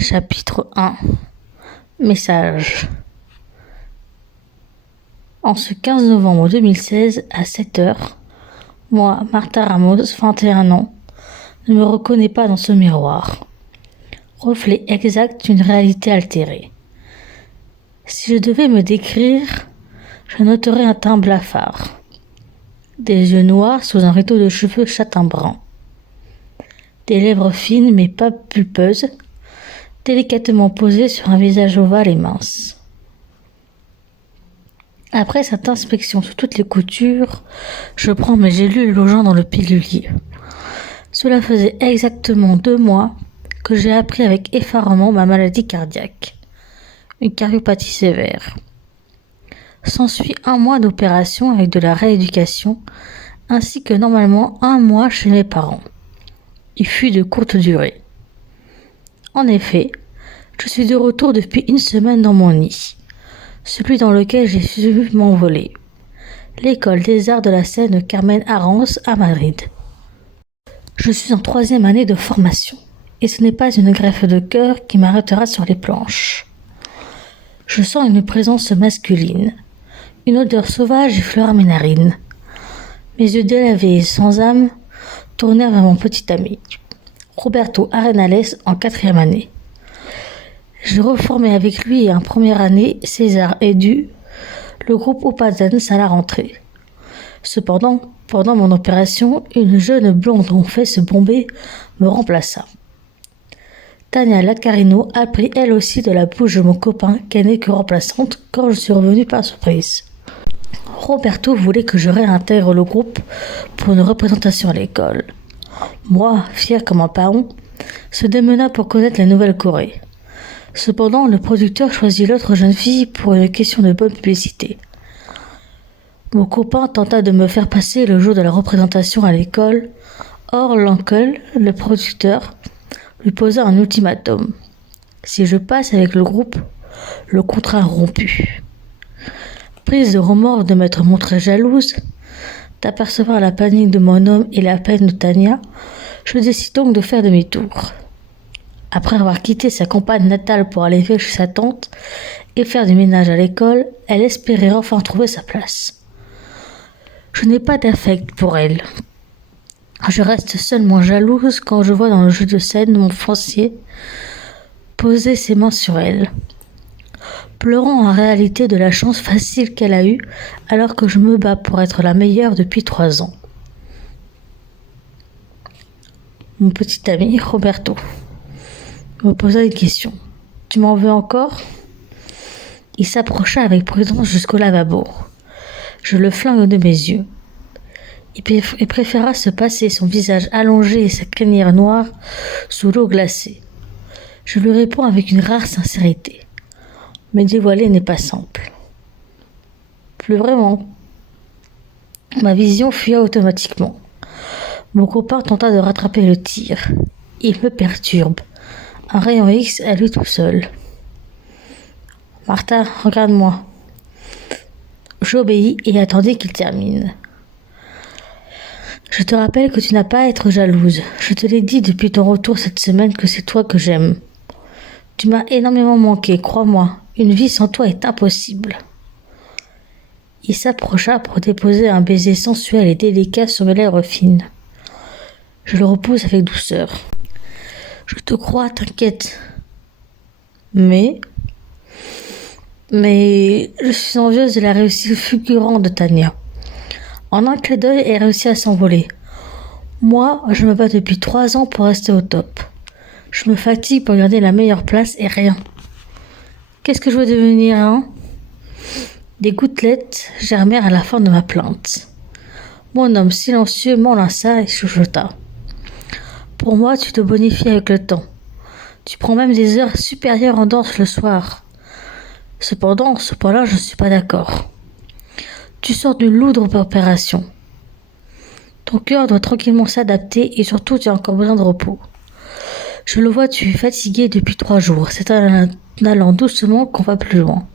Chapitre 1. Message. En ce 15 novembre 2016, à 7h, moi, Martha Ramos, 21 ans, ne me reconnais pas dans ce miroir. Reflet exact d'une réalité altérée. Si je devais me décrire, je noterais un teint blafard. Des yeux noirs sous un rideau de cheveux châtain-brun. Des lèvres fines mais pas pulpeuses, délicatement posées sur un visage ovale et mince. Après cette inspection sous toutes les coutures, je prends mes gélules logeant dans le pilulier. Cela faisait exactement 2 mois que j'ai appris avec effarement ma maladie cardiaque, une cariopathie sévère. S'ensuit 1 mois d'opération avec de la rééducation, ainsi que normalement 1 mois chez mes parents. Il fut de courte durée. En effet, je suis de retour depuis 1 semaine dans mon nid, celui dans lequel j'ai su m'envoler, l'école des arts de la scène Carmen Arans à Madrid. Je suis en 3e année de formation, et ce n'est pas une greffe de cœur qui m'arrêtera sur les planches. Je sens une présence masculine, une odeur sauvage effleura à mes narines. Mes yeux délavés et sans âme tournèrent vers mon petit ami, Roberto Arenales, en 4e année. J'ai reformé avec lui en première année César Edu, le groupe Opa Dance à la rentrée. Cependant, pendant mon opération, une jeune blonde aux fesses bombées me remplaça. Tania Lacarino apprit elle aussi de la bouche de mon copain qu'elle n'est que remplaçante quand je suis revenue par surprise. Roberto voulait que je réintègre le groupe pour une représentation à l'école. Moi, fier comme un paon, se démena pour connaître la Nouvelle-Corée. Cependant, le producteur choisit l'autre jeune fille pour une question de bonne publicité. Mon copain tenta de me faire passer le jour de la représentation à l'école. Or, l'uncle, le producteur, lui posa un ultimatum. Si je passe avec le groupe, le contrat rompu. Prise de remords de m'être montrée jalouse, d'apercevoir la panique de mon homme et la peine de Tania, je décide donc de faire demi-tour. Après avoir quitté sa campagne natale pour aller vivre chez sa tante et faire du ménage à l'école, elle espérait enfin trouver sa place. Je n'ai pas d'affect pour elle. Je reste seulement jalouse quand je vois dans le jeu de scène mon fiancé poser ses mains sur elle, pleurant en réalité de la chance facile qu'elle a eue alors que je me bats pour être la meilleure depuis 3 ans. Mon petit ami Roberto me posa une question. « Tu m'en veux encore ?» Il s'approcha avec prudence jusqu'au lavabo. Je le flingue de mes yeux. Il préféra se passer son visage allongé et sa crinière noire sous l'eau glacée. Je lui réponds avec une rare sincérité. Mais dévoiler n'est pas simple. Plus vraiment. Ma vision fuya automatiquement. Mon copain tenta de rattraper le tir. Il me perturbe. Un rayon X à lui tout seul. « Martha, regarde-moi. » J'obéis et attendis qu'il termine. « Je te rappelle que tu n'as pas à être jalouse. Je te l'ai dit depuis ton retour cette semaine que c'est toi que j'aime. Tu m'as énormément manqué, crois-moi. Une vie sans toi est impossible. » Il s'approcha pour déposer un baiser sensuel et délicat sur mes lèvres fines. Je le repousse avec douceur. « Je te crois, t'inquiète. Mais je suis envieuse de la réussite fulgurante de Tania. En un clin d'œil, elle réussit à s'envoler. Moi, je me bats depuis 3 ans pour rester au top. Je me fatigue pour garder la meilleure place et rien. Qu'est-ce que je veux devenir, hein ? Des gouttelettes germèrent à la fin de ma plainte. Mon homme silencieux m'enlaça et chuchota. Pour moi, tu te bonifies avec le temps. Tu prends même des heures supérieures en danse le soir. Cependant, ce point-là, je ne suis pas d'accord. Tu sors d'une lourde opération. Ton cœur doit tranquillement s'adapter et surtout, tu as encore besoin de repos. Je le vois, tu es fatigué depuis 3 jours. C'est en allant doucement qu'on va plus loin.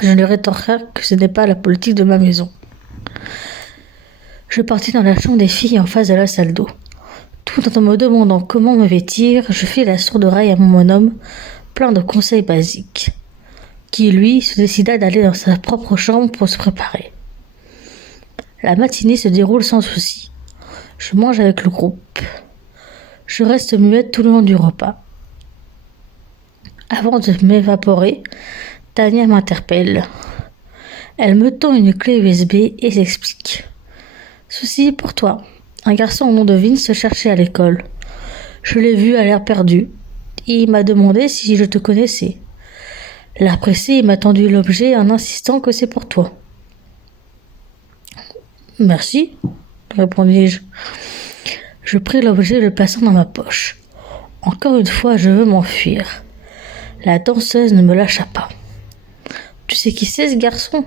Je lui rétorquai que ce n'est pas la politique de ma maison. Je partis dans la chambre des filles en face de la salle d'eau. Tout en me demandant comment me vêtir, je fis la sourde oreille à mon bonhomme, plein de conseils basiques, qui lui se décida d'aller dans sa propre chambre pour se préparer. La matinée se déroule sans souci. Je mange avec le groupe. Je reste muette tout le long du repas. Avant de m'évaporer, Tania m'interpelle. Elle me tend une clé USB et s'explique. Ceci pour toi. Un garçon au nom de Vince se cherchait à l'école. Je l'ai vu à l'air perdu. Il m'a demandé si je te connaissais. L'air pressé, il m'a tendu l'objet en insistant que c'est pour toi. Merci, répondis-je. Je pris l'objet et le plaçant dans ma poche. Encore une fois, je veux m'enfuir. La danseuse ne me lâcha pas. Tu sais qui c'est ce garçon?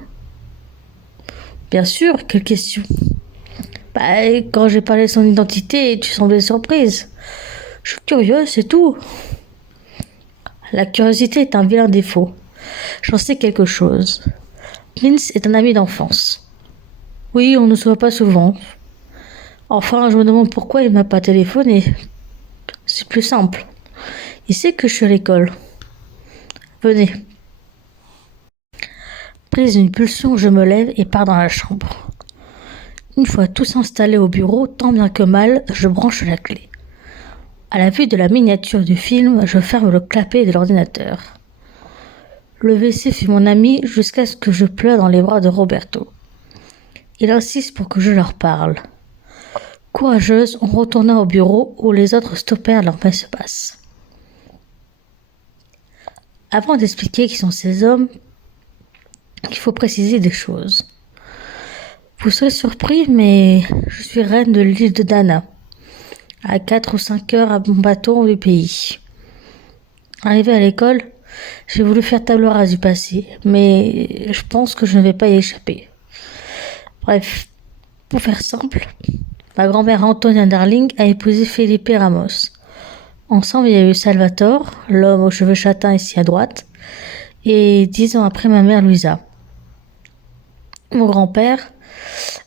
Bien sûr, quelle question? Quand j'ai parlé de son identité, tu semblais surprise. Je suis curieuse, c'est tout. La curiosité est un vilain défaut. J'en sais quelque chose. Vince est un ami d'enfance. Oui, on ne se voit pas souvent. Enfin, je me demande pourquoi il m'a pas téléphoné. C'est plus simple. Il sait que je suis à l'école. Venez. Prise d'une pulsion, je me lève et pars dans la chambre. Une fois tous installés au bureau, tant bien que mal, je branche la clé. À la vue de la miniature du film, je ferme le clapet de l'ordinateur. Le WC fut mon ami jusqu'à ce que je pleure dans les bras de Roberto. Il insiste pour que je leur parle. Courageuse, on retourna au bureau où les autres stoppèrent leur messe-passe. Avant d'expliquer qui sont ces hommes, il faut préciser des choses. Vous serez surpris, mais je suis reine de l'île de Dana, à 4 ou 5 heures à mon bateau du pays. Arrivée à l'école, j'ai voulu faire table rase du passé, mais je pense que je ne vais pas y échapper. Bref, pour faire simple, ma grand-mère Antonia Darling a épousé Felipe Ramos. Ensemble, il y a eu Salvatore, l'homme aux cheveux châtains ici à droite, et 10 ans après ma mère Louisa. Mon grand-père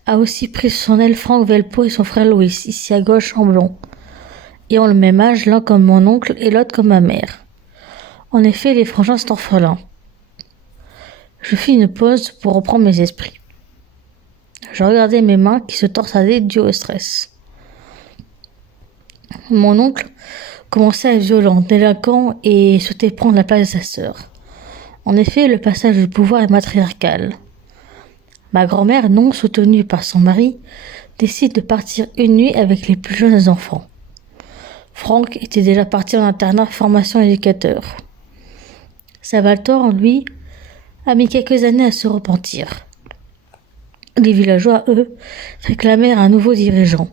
a aussi pris sous son aile Franck Velpo et son frère Louis, ici à gauche en blond. Et ont le même âge, l'un comme mon oncle et l'autre comme ma mère. En effet, les frangins sont orphelins. Je fis une pause pour reprendre mes esprits. Je regardais mes mains qui se torsadaient dû au stress. Mon oncle commençait à être violent, délinquant et souhaitait prendre la place de sa sœur. En effet, le passage du pouvoir est matriarcal. Ma grand-mère, non soutenue par son mari, décide de partir une nuit avec les plus jeunes enfants. Franck était déjà parti en internat formation éducateur. Salvatore, lui, a mis quelques années à se repentir. Les villageois, eux, réclamèrent un nouveau dirigeant.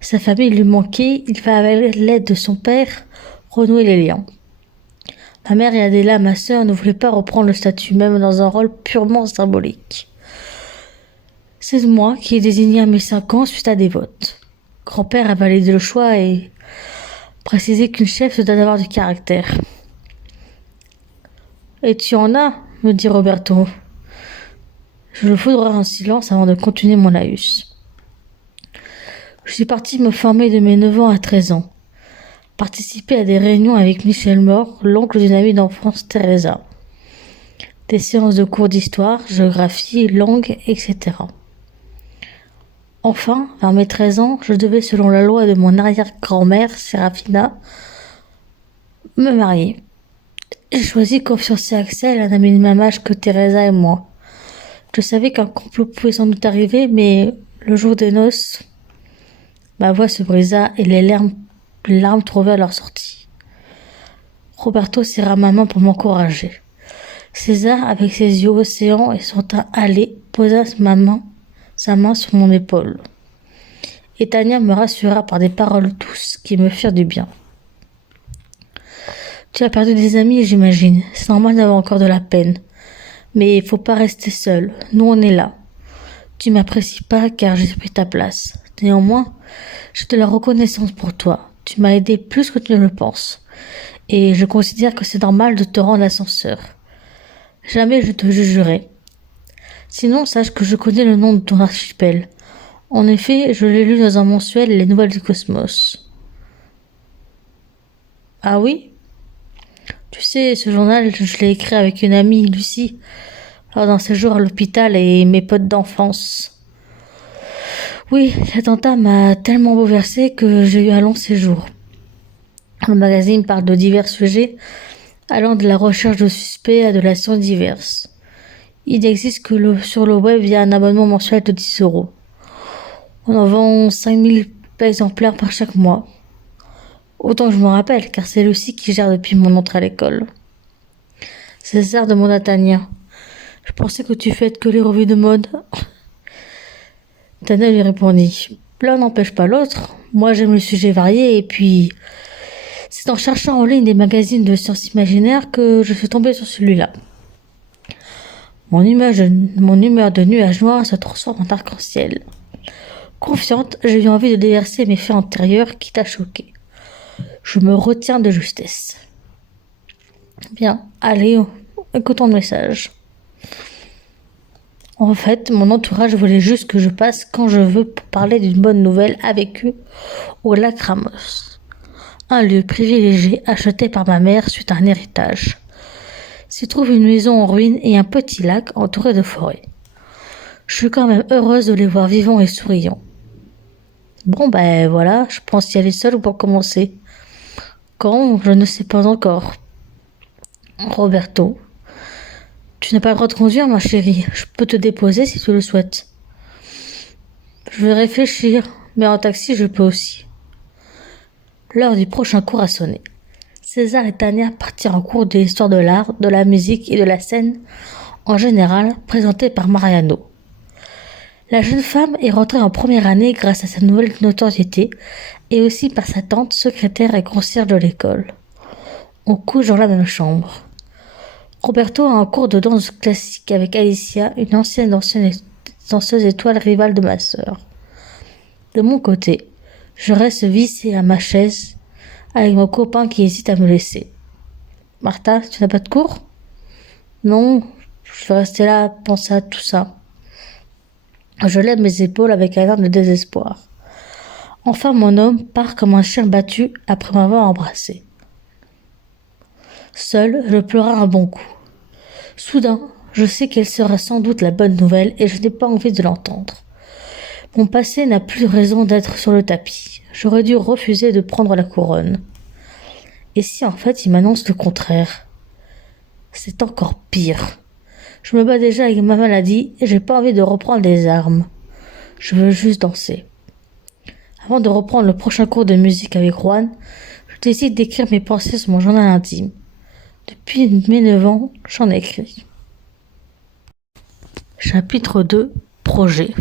Sa famille lui manquait, il va avec l'aide de son père renouer les liens. Ma mère et Adela, ma sœur, ne voulaient pas reprendre le statut, même dans un rôle purement symbolique. C'est moi qui ai désigné à mes 5 ans suite à des votes. Grand-père a validé le choix et précisé qu'une chef se doit d'avoir du caractère. Et tu en as, me dit Roberto. Je le foudroie en silence avant de continuer mon laïus. Je suis partie me former de mes 9 ans à 13 ans. Participer à des réunions avec Michel Mort, l'oncle d'une amie d'enfance Teresa. Des séances de cours d'histoire, géographie, langue, etc. Enfin, vers mes 13 ans, je devais, selon la loi de mon arrière-grand-mère, Sérafina, me marier. J'ai choisi Confiance et Axel, un ami de même âge que Teresa et moi. Je savais qu'un complot pouvait sans doute arriver, mais le jour des noces, ma voix se brisa et les larmes trouvèrent leur sortie. Roberto serra ma main pour m'encourager. César, avec ses yeux océans et son teint hâlé, posa sa main sur mon épaule. Et Tania me rassura par des paroles douces qui me firent du bien. Tu as perdu des amis, j'imagine. C'est normal d'avoir encore de la peine. Mais il faut pas rester seul. Nous, on est là. Tu m'apprécies pas car j'ai pris ta place. Néanmoins, j'ai de la reconnaissance pour toi. Tu m'as aidé plus que tu ne le penses. Et je considère que c'est normal de te rendre ascenseur. Jamais je te jugerai. Sinon, sache que je connais le nom de ton archipel. En effet, je l'ai lu dans un mensuel Les Nouvelles du Cosmos. Ah oui? Tu sais, ce journal, je l'ai écrit avec une amie, Lucie, lors d'un séjour à l'hôpital et mes potes d'enfance. Oui, l'attentat m'a tellement bouleversé que j'ai eu un long séjour. Le magazine parle de divers sujets, allant de la recherche de suspects à de la science diverse. Il n'existe que sur le web via un abonnement mensuel de 10 euros. On en vend 5000 exemplaires par chaque mois. Autant que je me rappelle, car c'est Lucie qui gère depuis mon entrée à l'école. César demanda Tania. Je pensais que tu fais que les revues de mode. Tania lui répondit. L'un n'empêche pas l'autre. Moi j'aime les sujets variés et puis c'est en cherchant en ligne des magazines de sciences imaginaires que je suis tombée sur celui-là. Mon humeur de nuage noir se transforme en arc-en-ciel. Confiante, j'ai eu envie de déverser mes faits antérieurs qui t'a choqué. Je me retiens de justesse. Bien, allez, écoutons le message. En fait, mon entourage voulait juste que je passe quand je veux pour parler d'une bonne nouvelle avec eux au lac Ramos. Un lieu privilégié acheté par ma mère suite à un héritage. S'y trouve une maison en ruine et un petit lac entouré de forêts. Je suis quand même heureuse de les voir vivants et souriants. Bon ben voilà, je pense y aller seule pour commencer. Quand, je ne sais pas encore. Roberto, tu n'as pas le droit de conduire, ma chérie. Je peux te déposer si tu le souhaites. Je vais réfléchir, mais en taxi je peux aussi. L'heure du prochain cours a sonné. César et Tania partirent en cours de l'histoire de l'art, de la musique et de la scène, en général présentée par Mariano. La jeune femme est rentrée en première année grâce à sa nouvelle notoriété et aussi par sa tante, secrétaire et concierge de l'école. On couche dans la même chambre. Roberto a un cours de danse classique avec Alicia, une ancienne danseuse étoile rivale de ma sœur. De mon côté, je reste vissée à ma chaise avec mon copain qui hésite à me laisser. Martha, tu n'as pas de cours? Non, je vais rester là à penser à tout ça. Je lève mes épaules avec un air de désespoir. Enfin, mon homme part comme un chien battu après m'avoir embrassé. Seul, je pleurai un bon coup. Soudain, je sais quelle sera sans doute la bonne nouvelle et je n'ai pas envie de l'entendre. Mon passé n'a plus de raison d'être sur le tapis. J'aurais dû refuser de prendre la couronne. Et si en fait il m'annonce le contraire? C'est encore pire. Je me bats déjà avec ma maladie et j'ai pas envie de reprendre des armes. Je veux juste danser. Avant de reprendre le prochain cours de musique avec Juan, je décide d'écrire mes pensées sur mon journal intime. Depuis mes 9 ans, j'en écris. Chapitre 2. Projet.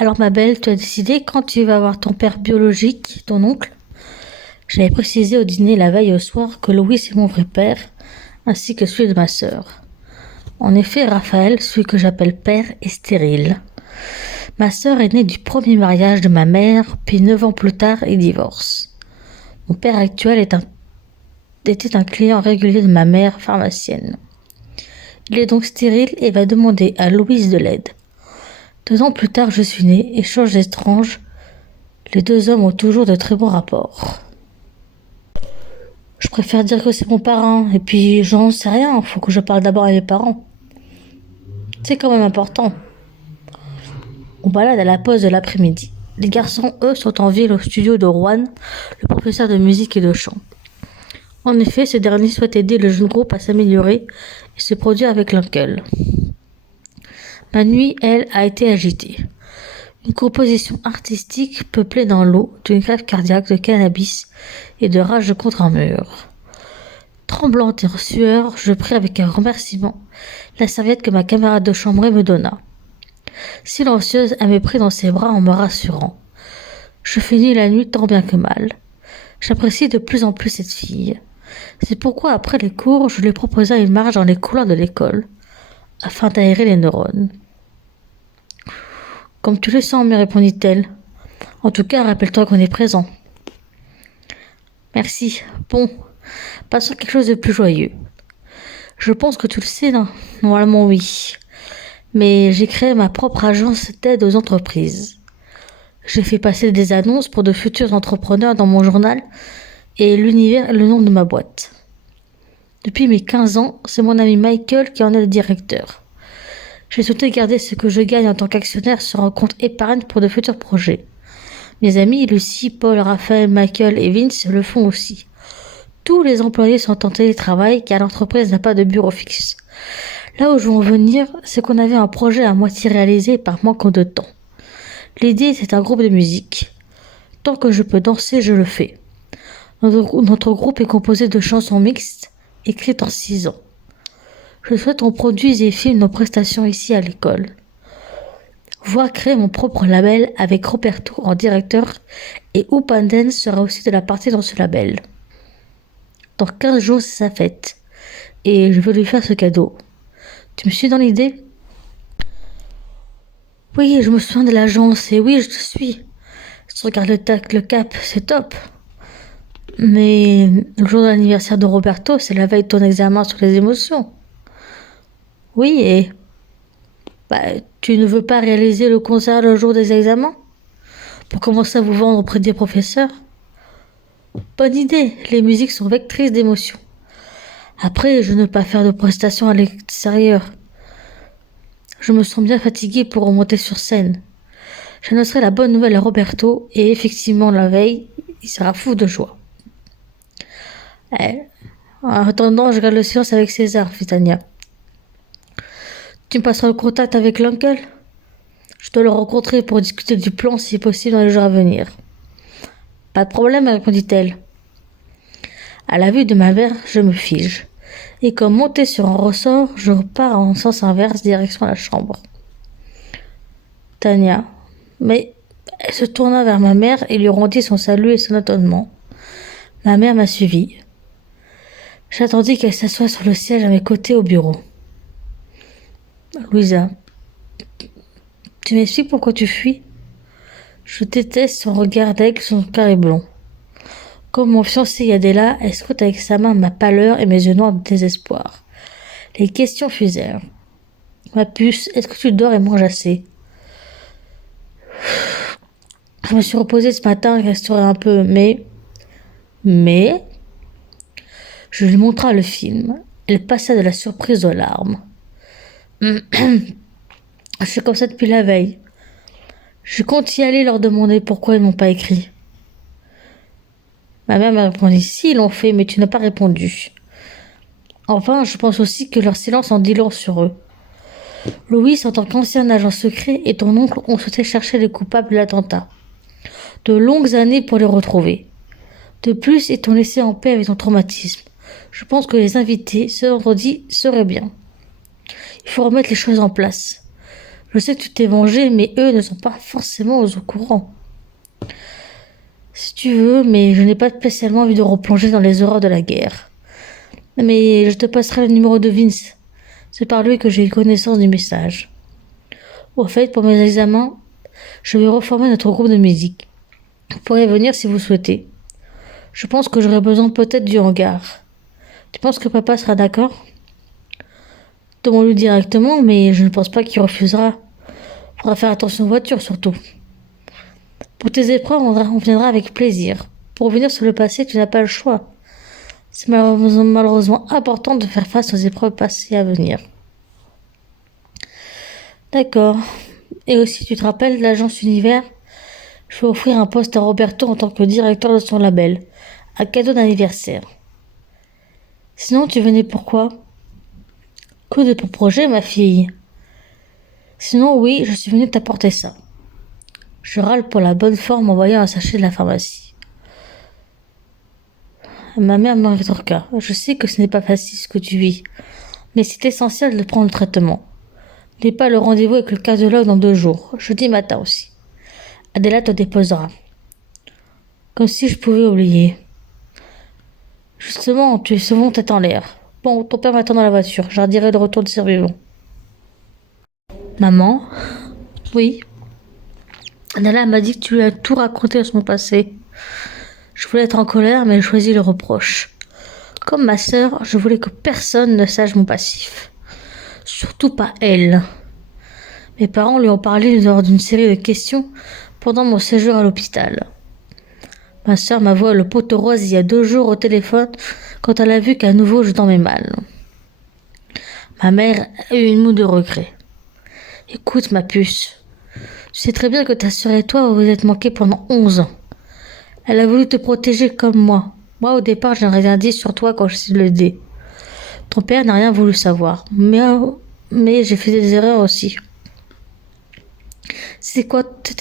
Alors ma belle, tu as décidé quand tu vas voir ton père biologique, ton oncle? J'avais précisé au dîner la veille au soir que Louis est mon vrai père, ainsi que celui de ma sœur. En effet, Raphaël, celui que j'appelle père, est stérile. Ma sœur est née du premier mariage de ma mère, puis 9 ans plus tard, il divorce. Mon père actuel était un client régulier de ma mère, pharmacienne. Il est donc stérile et va demander à Louise de l'aide. 2 ans plus tard, je suis née, et chose étrange, les deux hommes ont toujours de très bons rapports. Je préfère dire que c'est mon parrain, et puis j'en sais rien, faut que je parle d'abord à mes parents. C'est quand même important. On balade à la pause de l'après-midi. Les garçons, eux, sont en ville au studio de Juan, le professeur de musique et de chant. En effet, ce dernier souhaite aider le jeune groupe à s'améliorer et se produire avec l'uncle. Ma nuit, elle, a été agitée. Une composition artistique peuplée dans l'eau d'une grève cardiaque de cannabis et de rage contre un mur. Tremblante et en sueur, je pris avec un remerciement la serviette que ma camarade de chambre me donna. Silencieuse, elle me prit dans ses bras en me rassurant. Je finis la nuit tant bien que mal. J'apprécie de plus en plus cette fille. C'est pourquoi après les cours, je lui proposa une marche dans les couloirs de l'école, afin d'aérer les neurones. Comme tu le sens, me répondit-elle. En tout cas, rappelle-toi qu'on est présent. Merci. Bon, passons à quelque chose de plus joyeux. Je pense que tu le sais, non? Normalement oui. Mais j'ai créé ma propre agence d'aide aux entreprises. J'ai fait passer des annonces pour de futurs entrepreneurs dans mon journal et l'univers est le nom de ma boîte. Depuis mes 15 ans, c'est mon ami Michael qui en est le directeur. J'ai souhaité garder ce que je gagne en tant qu'actionnaire sur un compte épargne pour de futurs projets. Mes amis Lucie, Paul, Raphaël, Michael et Vince le font aussi. Tous les employés sont en télétravail car l'entreprise n'a pas de bureau fixe. Là où je veux en venir, c'est qu'on avait un projet à moitié réalisé par manque de temps. L'idée, c'est un groupe de musique. Tant que je peux danser, je le fais. Notre groupe est composé de chansons mixtes, écrites en 6 ans. Je souhaite qu'on produise et filme nos prestations ici à l'école. Voir créer mon propre label avec Roberto en directeur et Upanden sera aussi de la partie dans ce label. Dans 15 jours, c'est sa fête. Et je veux lui faire ce cadeau. Tu me suis dans l'idée? Oui, je me souviens de l'agence et oui, je te suis. Si tu regardes le cap, c'est top. Mais le jour de l'anniversaire de Roberto, c'est la veille de ton examen sur les émotions. Oui, et tu ne veux pas réaliser le concert le jour des examens pour commencer à vous vendre auprès des professeurs? Bonne idée, les musiques sont vectrices d'émotions. Après, je ne veux pas faire de prestations à l'extérieur. Je me sens bien fatiguée pour remonter sur scène. J'annoncerai la bonne nouvelle à Roberto et effectivement la veille, il sera fou de joie. En attendant, je garde le silence avec César, fit Tania. Tu me passeras le contact avec l'uncle? Je dois le rencontrer pour discuter du plan si possible dans les jours à venir. Pas de problème, répondit-elle. À la vue de ma mère, je me fige. Et comme monté sur un ressort, je repars en sens inverse, direction la chambre. Tania. Mais elle se tourna vers ma mère et lui rendit son salut et son étonnement. Ma mère m'a suivi. J'attendis qu'elle s'assoie sur le siège à mes côtés au bureau. Louisa. Tu m'expliques pourquoi tu fuis? Je déteste son regard d'aigle, son carré blond. Comme mon fiancé Adela, elle scrute avec sa main ma pâleur et mes yeux noirs de désespoir. Les questions fusèrent. Ma puce, est-ce que tu dors et manges assez? Je me suis reposée ce matin et restaurai un peu, mais... Je lui montra le film. Elle passa de la surprise aux larmes. Je suis comme ça depuis la veille. Je compte y aller leur demander pourquoi ils m'ont pas écrit. Ma mère m'a répondu, si, ils l'ont fait, mais tu n'as pas répondu. Enfin, je pense aussi que leur silence en dit long sur eux. Louis, en tant qu'ancien agent secret, et ton oncle ont souhaité chercher les coupables de l'attentat. De longues années pour les retrouver. De plus, ils t'ont laissé en paix avec ton traumatisme. Je pense que les invités, ce vendredi, seraient bien. Il faut remettre les choses en place. Je sais que tu t'es vengé, mais eux ne sont pas forcément au courant. Si tu veux, mais je n'ai pas spécialement envie de replonger dans les horreurs de la guerre. Mais je te passerai le numéro de Vince. C'est par lui que j'ai eu connaissance du message. Au fait, pour mes examens, je vais reformer notre groupe de musique. Vous pourrez venir si vous souhaitez. Je pense que j'aurai besoin peut-être du hangar. Tu penses que papa sera d'accord? Demande-lui directement, mais je ne pense pas qu'il refusera. Faudra faire attention aux voitures surtout. Pour tes épreuves, on viendra avec plaisir. Pour revenir sur le passé, tu n'as pas le choix. C'est malheureusement important de faire face aux épreuves passées à venir. D'accord. Et aussi, tu te rappelles de l'agence Univers? Je vais offrir un poste à Roberto en tant que directeur de son label. Un cadeau d'anniversaire. Sinon, tu venais pourquoi? Que de ton projet, ma fille. Sinon, oui, je suis venue t'apporter ça. Je râle pour la bonne forme en voyant un sachet de la pharmacie. Ma mère me rétorqua. Je sais que ce n'est pas facile ce que tu vis, mais c'est essentiel de prendre le traitement. N'oublie pas le rendez-vous avec le cardiologue dans 2 jours, jeudi matin aussi. Adela te déposera. Comme si je pouvais oublier. Justement, tu es souvent tête en l'air. Bon, ton père m'attend dans la voiture. Je leur dirai le retour de survivants. Maman? Oui. Adela m'a dit que tu lui as tout raconté sur mon passé. Je voulais être en colère, mais j'ai choisi le reproche. Comme ma sœur, je voulais que personne ne sache mon passif. Surtout pas elle. Mes parents lui ont parlé lors d'une série de questions pendant mon séjour à l'hôpital. Ma sœur m'a vu le poteau rose il y a 2 jours au téléphone quand elle a vu qu'à nouveau je dormais mal. Ma mère a eu une moue de regret. Écoute, ma puce, tu sais très bien que ta sœur et toi vous vous êtes manqués pendant 11 ans. Elle a voulu te protéger comme moi. Moi, au départ, je n'ai rien dit sur toi quand je suis l'aider. Ton père n'a rien voulu savoir. Mais j'ai fait des erreurs aussi. C'était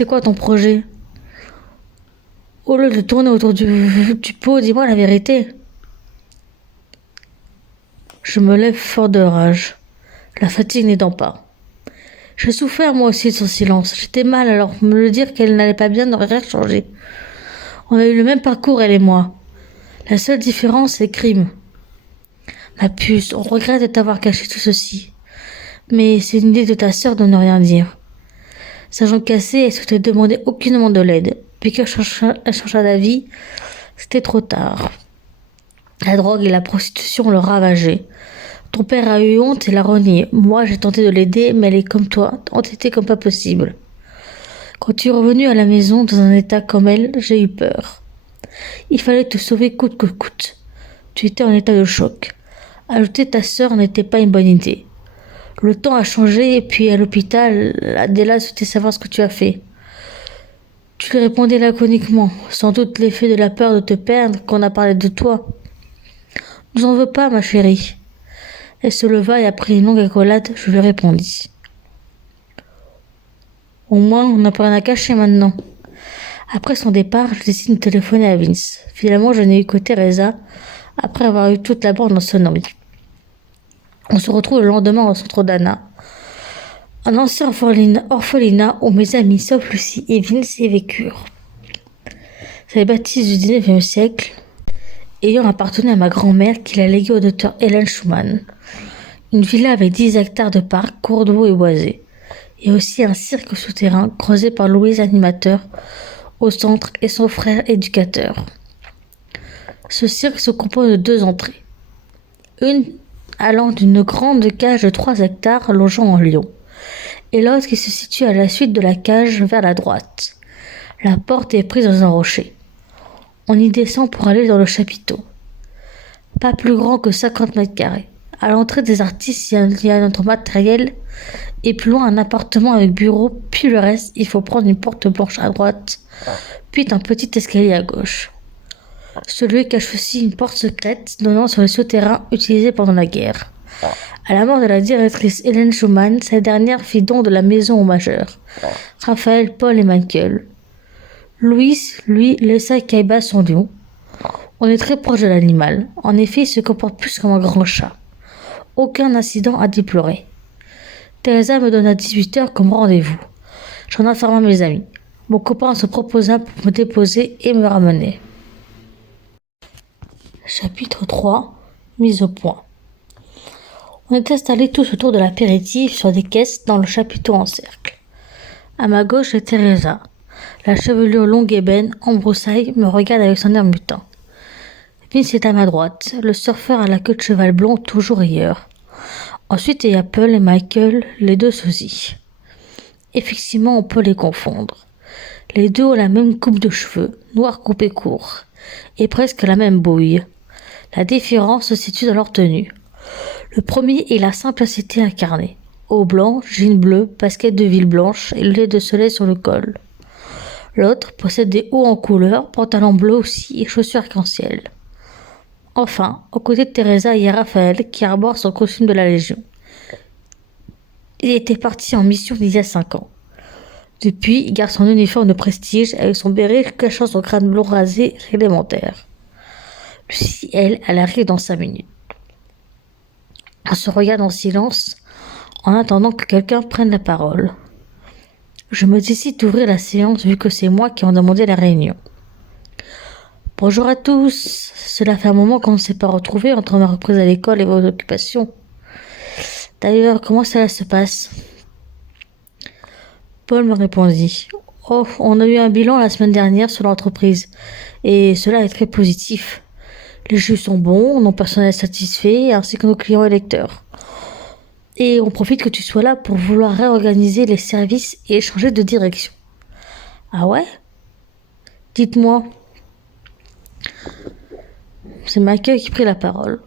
quoi ton projet? Au lieu de tourner autour du pot, dis-moi la vérité. Je me lève fort de rage, la fatigue n'aidant pas. J'ai souffert moi aussi de son silence. J'étais mal, alors me le dire qu'elle n'allait pas bien n'aurait rien changé. On a eu le même parcours, elle et moi. La seule différence, c'est le crime. Ma puce, on regrette de t'avoir caché tout ceci. Mais c'est une idée de ta sœur de ne rien dire. Sachant cassé, elle souhaitait demander aucunement de l'aide. Puis qu'elle changea d'avis, c'était trop tard. La drogue et la prostitution le ravageaient. Ton père a eu honte et l'a renié. Moi, j'ai tenté de l'aider, mais elle est comme toi, entêtée comme pas possible. Quand tu es revenu à la maison dans un état comme elle, j'ai eu peur. Il fallait te sauver coûte que coûte. Tu étais en état de choc. Ajouter ta sœur n'était pas une bonne idée. Le temps a changé et puis à l'hôpital, Adela souhaitait savoir ce que tu as fait. Tu lui répondais laconiquement, sans doute l'effet de la peur de te perdre qu'on a parlé de toi. Ne nous en veux pas, ma chérie. Elle se leva et après une longue accolade, je lui répondis. Au moins, on n'a pas rien à cacher maintenant. Après son départ, je décide de téléphoner à Vince. Finalement, je n'ai eu que Teresa, après avoir eu toute la bande en sonnerie. On se retrouve le lendemain au centre d'Anna, un ancien orphelinat où mes amis, sauf Lucie et Vince, y vécurent. C'est les bâtisses du XIXe siècle, ayant appartenu à ma grand-mère qui l'a légué au docteur Hélène Schumann. Une villa avec 10 hectares de parc, cours d'eau et boisés. Et aussi un cirque souterrain creusé par Louise animateur au centre et son frère éducateur. Ce cirque se compose de 2 entrées. Une allant d'une grande cage de 3 hectares longeant en lion, et l'autre qui se situe à la suite de la cage vers la droite. La porte est prise dans un rocher. On y descend pour aller dans le chapiteau. Pas plus grand que 50 mètres carrés. À l'entrée des artistes, il y a notre matériel, et plus loin un appartement avec bureau, puis le reste, il faut prendre une porte blanche à droite, puis un petit escalier à gauche. Ce lieu cache aussi une porte secrète donnant sur le souterrain utilisé pendant la guerre. À la mort de la directrice Hélène Schumann, cette dernière fit don de la maison aux majeurs, Raphaël, Paul et Michael. Louis, lui, laissa Kaiba son lion. On est très proche de l'animal. En effet, il se comporte plus comme un grand chat. Aucun incident à déplorer. Teresa me donna 18h comme rendez-vous. J'en informa mes amis. Mon copain se proposa pour me déposer et me ramener. Chapitre 3. Mise au point. On est installés tous autour de l'apéritif sur des caisses dans le chapiteau en cercle. À ma gauche est Teresa. La chevelure longue ébène, en broussailles, me regarde avec son air mutin. Vince est à ma droite, le surfeur à la queue de cheval blond, toujours rieur. Ensuite, il y a Paul et Michael, les 2 sosies. Effectivement, on peut les confondre. Les 2 ont la même coupe de cheveux, noirs coupés courts, et presque la même bouille. La différence se situe dans leur tenue. Le premier est la simplicité incarnée. Haut blanc, jean bleu, basket de ville blanche et lunettes de soleil sur le col. L'autre possède des hauts en couleur, pantalon bleu aussi et chaussures arc-en-ciel. Enfin, aux côtés de Teresa, il y a Raphaël qui arbore son costume de la Légion. Il était parti en mission il y a 5 ans. Depuis, il garde son uniforme de prestige avec son béret cachant son crâne blond rasé réglementaire. Lucie, elle arrive dans 5 minutes. On se regarde en silence en attendant que quelqu'un prenne la parole. Je me décide d'ouvrir la séance vu que c'est moi qui ai demandé la réunion. Bonjour à tous. Cela fait un moment qu'on ne s'est pas retrouvés entre ma reprise à l'école et vos occupations. D'ailleurs, comment cela se passe? Paul me répondit. Oh, on a eu un bilan la semaine dernière sur l'entreprise et cela est très positif. Les jus sont bons, nos personnels satisfaits ainsi que nos clients et lecteurs. Et on profite que tu sois là pour vouloir réorganiser les services et changer de direction. Ah ouais? Dites-moi. C'est Michael qui prit la parole.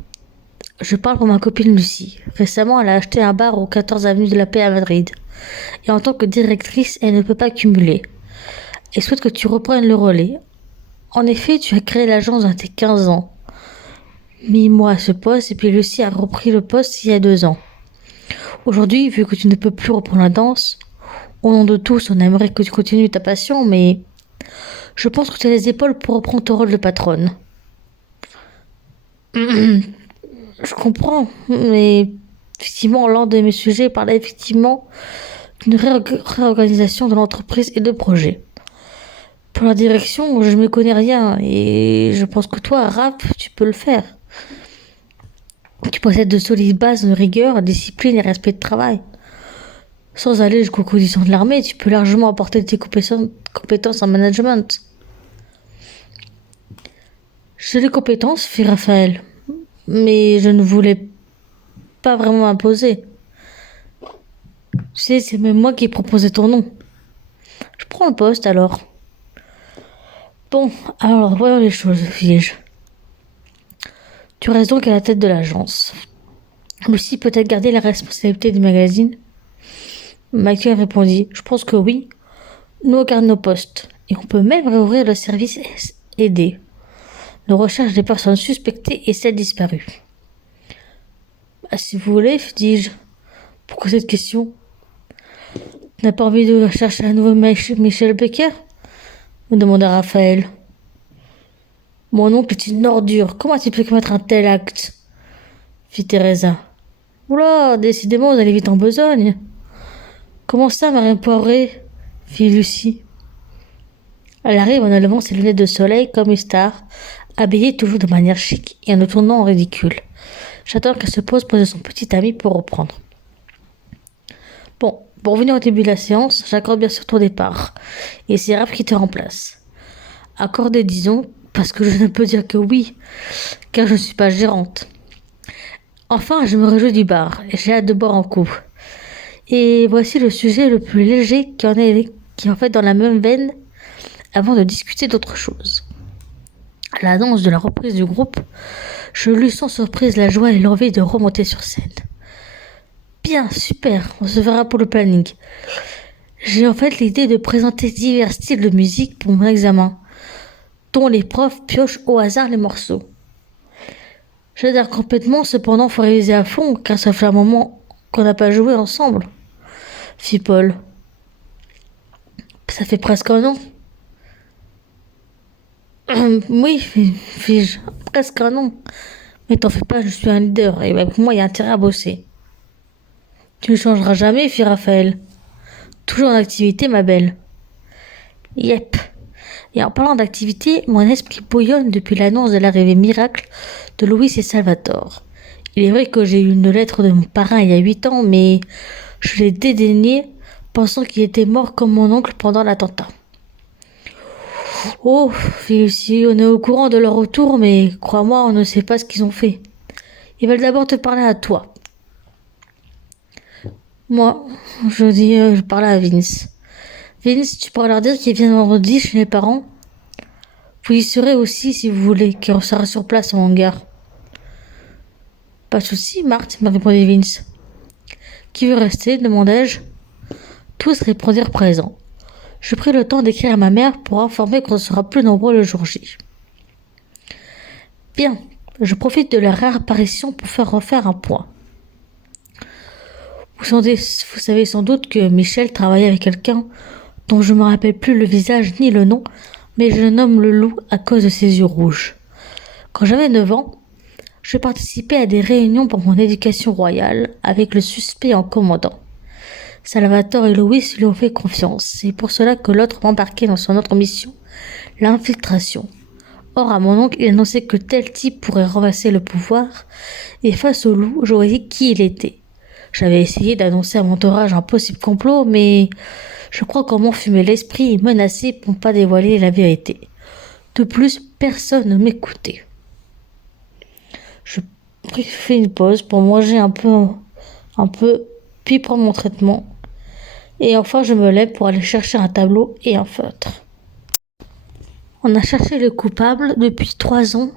Je parle pour ma copine Lucie. Récemment, elle a acheté un bar au 14 avenue de la Paix à Madrid. Et en tant que directrice, elle ne peut pas cumuler. Elle souhaite que tu reprennes le relais. En effet, tu as créé l'agence à tes 15 ans. Mis-moi à ce poste et puis Lucie a repris le poste il y a 2 ans. Aujourd'hui, vu que tu ne peux plus reprendre la danse, au nom de tous, on aimerait que tu continues ta passion, mais je pense que tu as les épaules pour reprendre ton rôle de patronne. Je comprends, mais effectivement, l'un de mes sujets parlait effectivement d'une réorganisation de l'entreprise et de projet. Pour la direction, je ne me connais rien et je pense que toi, Raph, tu peux le faire. Tu possèdes de solides bases de rigueur, discipline et respect de travail. Sans aller jusqu'aux conditions de l'armée, tu peux largement apporter tes compétences en management. J'ai les compétences, fit Raphaël, mais je ne voulais pas vraiment m'imposer. Tu sais, c'est même moi qui ai proposé ton nom. Je prends le poste alors. Bon, alors voyons les choses, fis-je. Tu restes donc à la tête de l'agence. Lucie peut-être garder la responsabilité du magazine? Michael répondit, je pense que oui. Nous on garde nos postes. Et on peut même réouvrir le service aidé. Nous recherche des personnes suspectées et celles disparues. Ah, si vous voulez, dis-je. Pourquoi cette question? Tu n'as pas envie de chercher un nouveau Michel Becker? Me demanda Raphaël. Mon oncle est une ordure. Comment as-tu pu commettre un tel acte? Fit Teresa. Oula, décidément, vous allez vite en besogne. Comment ça, Marie Poiré? Fit Lucie. Elle arrive en enlevant ses lunettes de soleil comme une star, habillée toujours de manière chic et en nous tournant en ridicule. J'attends qu'elle se pose près de son petit ami pour reprendre. Bon, pour revenir au début de la séance, j'accorde bien sûr ton départ. Et c'est Raph qui te remplace. Accordé, disons, parce que je ne peux dire que oui, car je ne suis pas gérante. Enfin, je me réjouis du bar, et j'ai hâte de boire un coup. Et voici le sujet le plus léger qui est en fait dans la même veine, avant de discuter d'autre chose. À l'annonce de la reprise du groupe, je lus sans surprise la joie et l'envie de remonter sur scène. Bien, super, on se verra pour le planning. J'ai en fait l'idée de présenter divers styles de musique pour mon examen, dont les profs piochent au hasard les morceaux. J'adhère complètement, cependant faut réviser à fond, car ça fait un moment qu'on n'a pas joué ensemble, fit Paul. Ça fait presque un an. Oui, fis-je, presque un an. Mais t'en fais pas, je suis un leader, et avec moi il y a intérêt à bosser. Tu ne changeras jamais, fit Raphaël. Toujours en activité, ma belle. Yep. Et en parlant d'activité, mon esprit bouillonne depuis l'annonce de l'arrivée miracle de Louis et Salvatore. Il est vrai que j'ai eu une lettre de mon parrain il y a 8 ans, mais je l'ai dédaigné, pensant qu'il était mort comme mon oncle pendant l'attentat. Oh, fit Lucie, on est au courant de leur retour, mais crois-moi, on ne sait pas ce qu'ils ont fait. Ils veulent d'abord te parler à toi. Moi, je parlais à Vince. Vince, tu pourras leur dire qu'ils viennent vendredi chez mes parents? Vous y serez aussi si vous voulez, car on sera sur place en hangar. Pas de souci, Marthe, m'a répondu Vince. Qui veut rester? Demandai-je. Tous répondirent présents. Je pris le temps d'écrire à ma mère pour informer qu'on sera plus nombreux le jour J. Bien, je profite de leur réapparition pour refaire un point. Vous savez sans doute que Michel travaillait avec quelqu'un dont je ne me rappelle plus le visage ni le nom, mais je le nomme le loup à cause de ses yeux rouges. Quand j'avais 9 ans, je participais à des réunions pour mon éducation royale avec le suspect en commandant. Salvatore et Louis lui ont fait confiance. C'est pour cela que l'autre m'embarquait dans son autre mission, l'infiltration. Or, à mon oncle, il annonçait que tel type pourrait renverser le pouvoir, et face au loup, je voyais qui il était. J'avais essayé d'annoncer à mon entourage un possible complot, mais je crois qu'on m'enfumait l'esprit et menacé pour ne pas dévoiler la vérité. De plus, personne ne m'écoutait. Je fais une pause pour manger un peu un peu, puis prendre mon traitement. Et enfin, je me lève pour aller chercher un tableau et un feutre. On a cherché le coupable depuis 3 ans.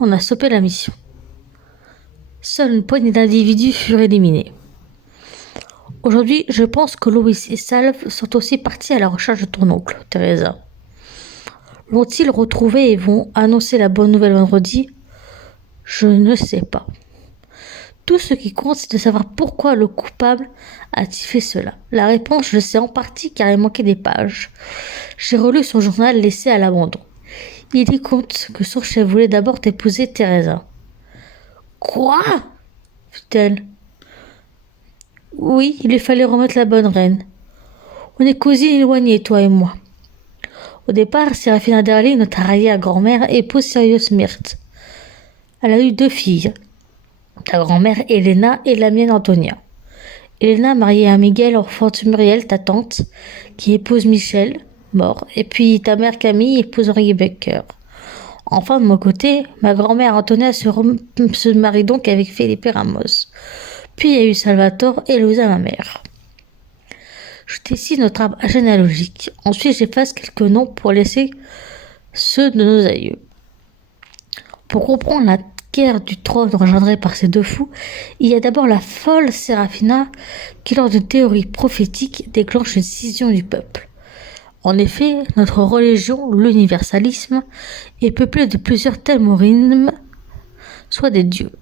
On a stoppé la mission. Seule une poignée d'individus furent éliminés. Aujourd'hui, je pense que Louis et Salve sont aussi partis à la recherche de ton oncle, Teresa. Vont-ils retrouver et vont annoncer la bonne nouvelle vendredi? Je ne sais pas. Tout ce qui compte, c'est de savoir pourquoi le coupable a-t-il fait cela. La réponse, je le sais en partie car il manquait des pages. J'ai relu son journal laissé à l'abandon. Il y compte que son chef voulait d'abord épouser Teresa. Quoi? Fit-elle. Oui, il lui fallait remettre la bonne reine. On est cousines éloignées, toi et moi. Au départ, Serafina Derley, notre arrière-grand-mère, épouse Sirius Myrte. Elle a eu 2 filles, ta grand-mère Elena et la mienne Antonia. Elena mariée à Miguel enfante Muriel, ta tante, qui épouse Michel, mort, et puis ta mère Camille épouse Henri Becker. Enfin, de mon côté, ma grand-mère Antonia se marie donc avec Felipe Ramos. Puis il y a eu Salvatore et Louisa, ma mère. Je dessine notre arbre généalogique. Ensuite, j'efface quelques noms pour laisser ceux de nos aïeux. Pour comprendre la guerre du trône engendrée par ces 2 fous, il y a d'abord la folle Serafina qui, lors d'une théorie prophétique, déclenche une scission du peuple. En effet, notre religion, l'universalisme, est peuplée de plusieurs telmorinismes, soit des dieux.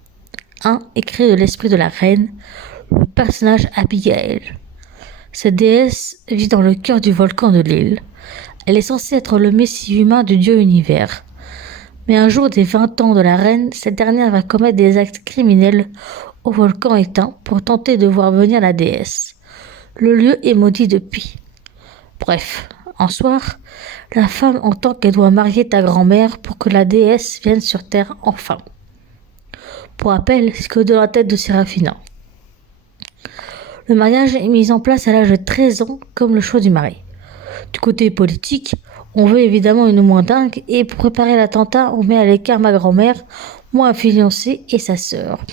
Un est créé de l'esprit de la reine, le personnage Abigail. Cette déesse vit dans le cœur du volcan de l'île. Elle est censée être le messie humain du dieu univers. Mais un jour des 20 ans de la reine, cette dernière va commettre des actes criminels au volcan éteint pour tenter de voir venir la déesse. Le lieu est maudit depuis. Bref, un soir, la femme entend qu'elle doit marier ta grand-mère pour que la déesse vienne sur terre enfin. Pour rappel, c'est que dans la tête de Serafina. Le mariage est mis en place à l'âge de 13 ans comme le choix du mari. Du côté politique, on veut évidemment une moins dingue et pour préparer l'attentat, on met à l'écart ma grand-mère, moi un fiancé et sa sœur.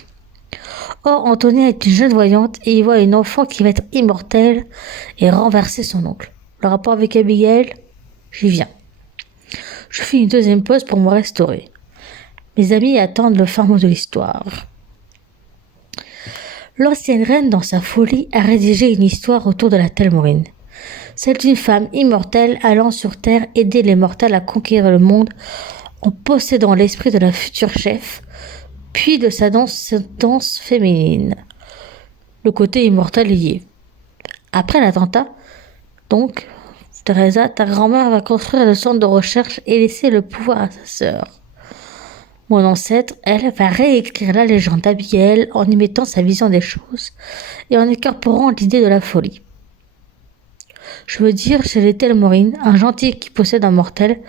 Or, Antonia est une jeune voyante et y voit une enfant qui va être immortelle et renverser son oncle. Le rapport avec Abigail, j'y viens. Je fais une 2e pause pour me restaurer. Mes amis attendent le fin mot de l'histoire. L'ancienne reine, dans sa folie, a rédigé une histoire autour de la Telmorine. Celle d'une femme immortelle allant sur Terre aider les mortels à conquérir le monde en possédant l'esprit de la future chef, puis de sa danse féminine. Le côté immortel y est. Après l'attentat, donc, Teresa, ta grand-mère va construire le centre de recherche et laisser le pouvoir à sa sœur. Mon ancêtre, elle, va réécrire la légende d'Abigail en y mettant sa vision des choses et en incorporant l'idée de la folie. Je veux dire, chez les Telmorines, un gentil qui possède un mortel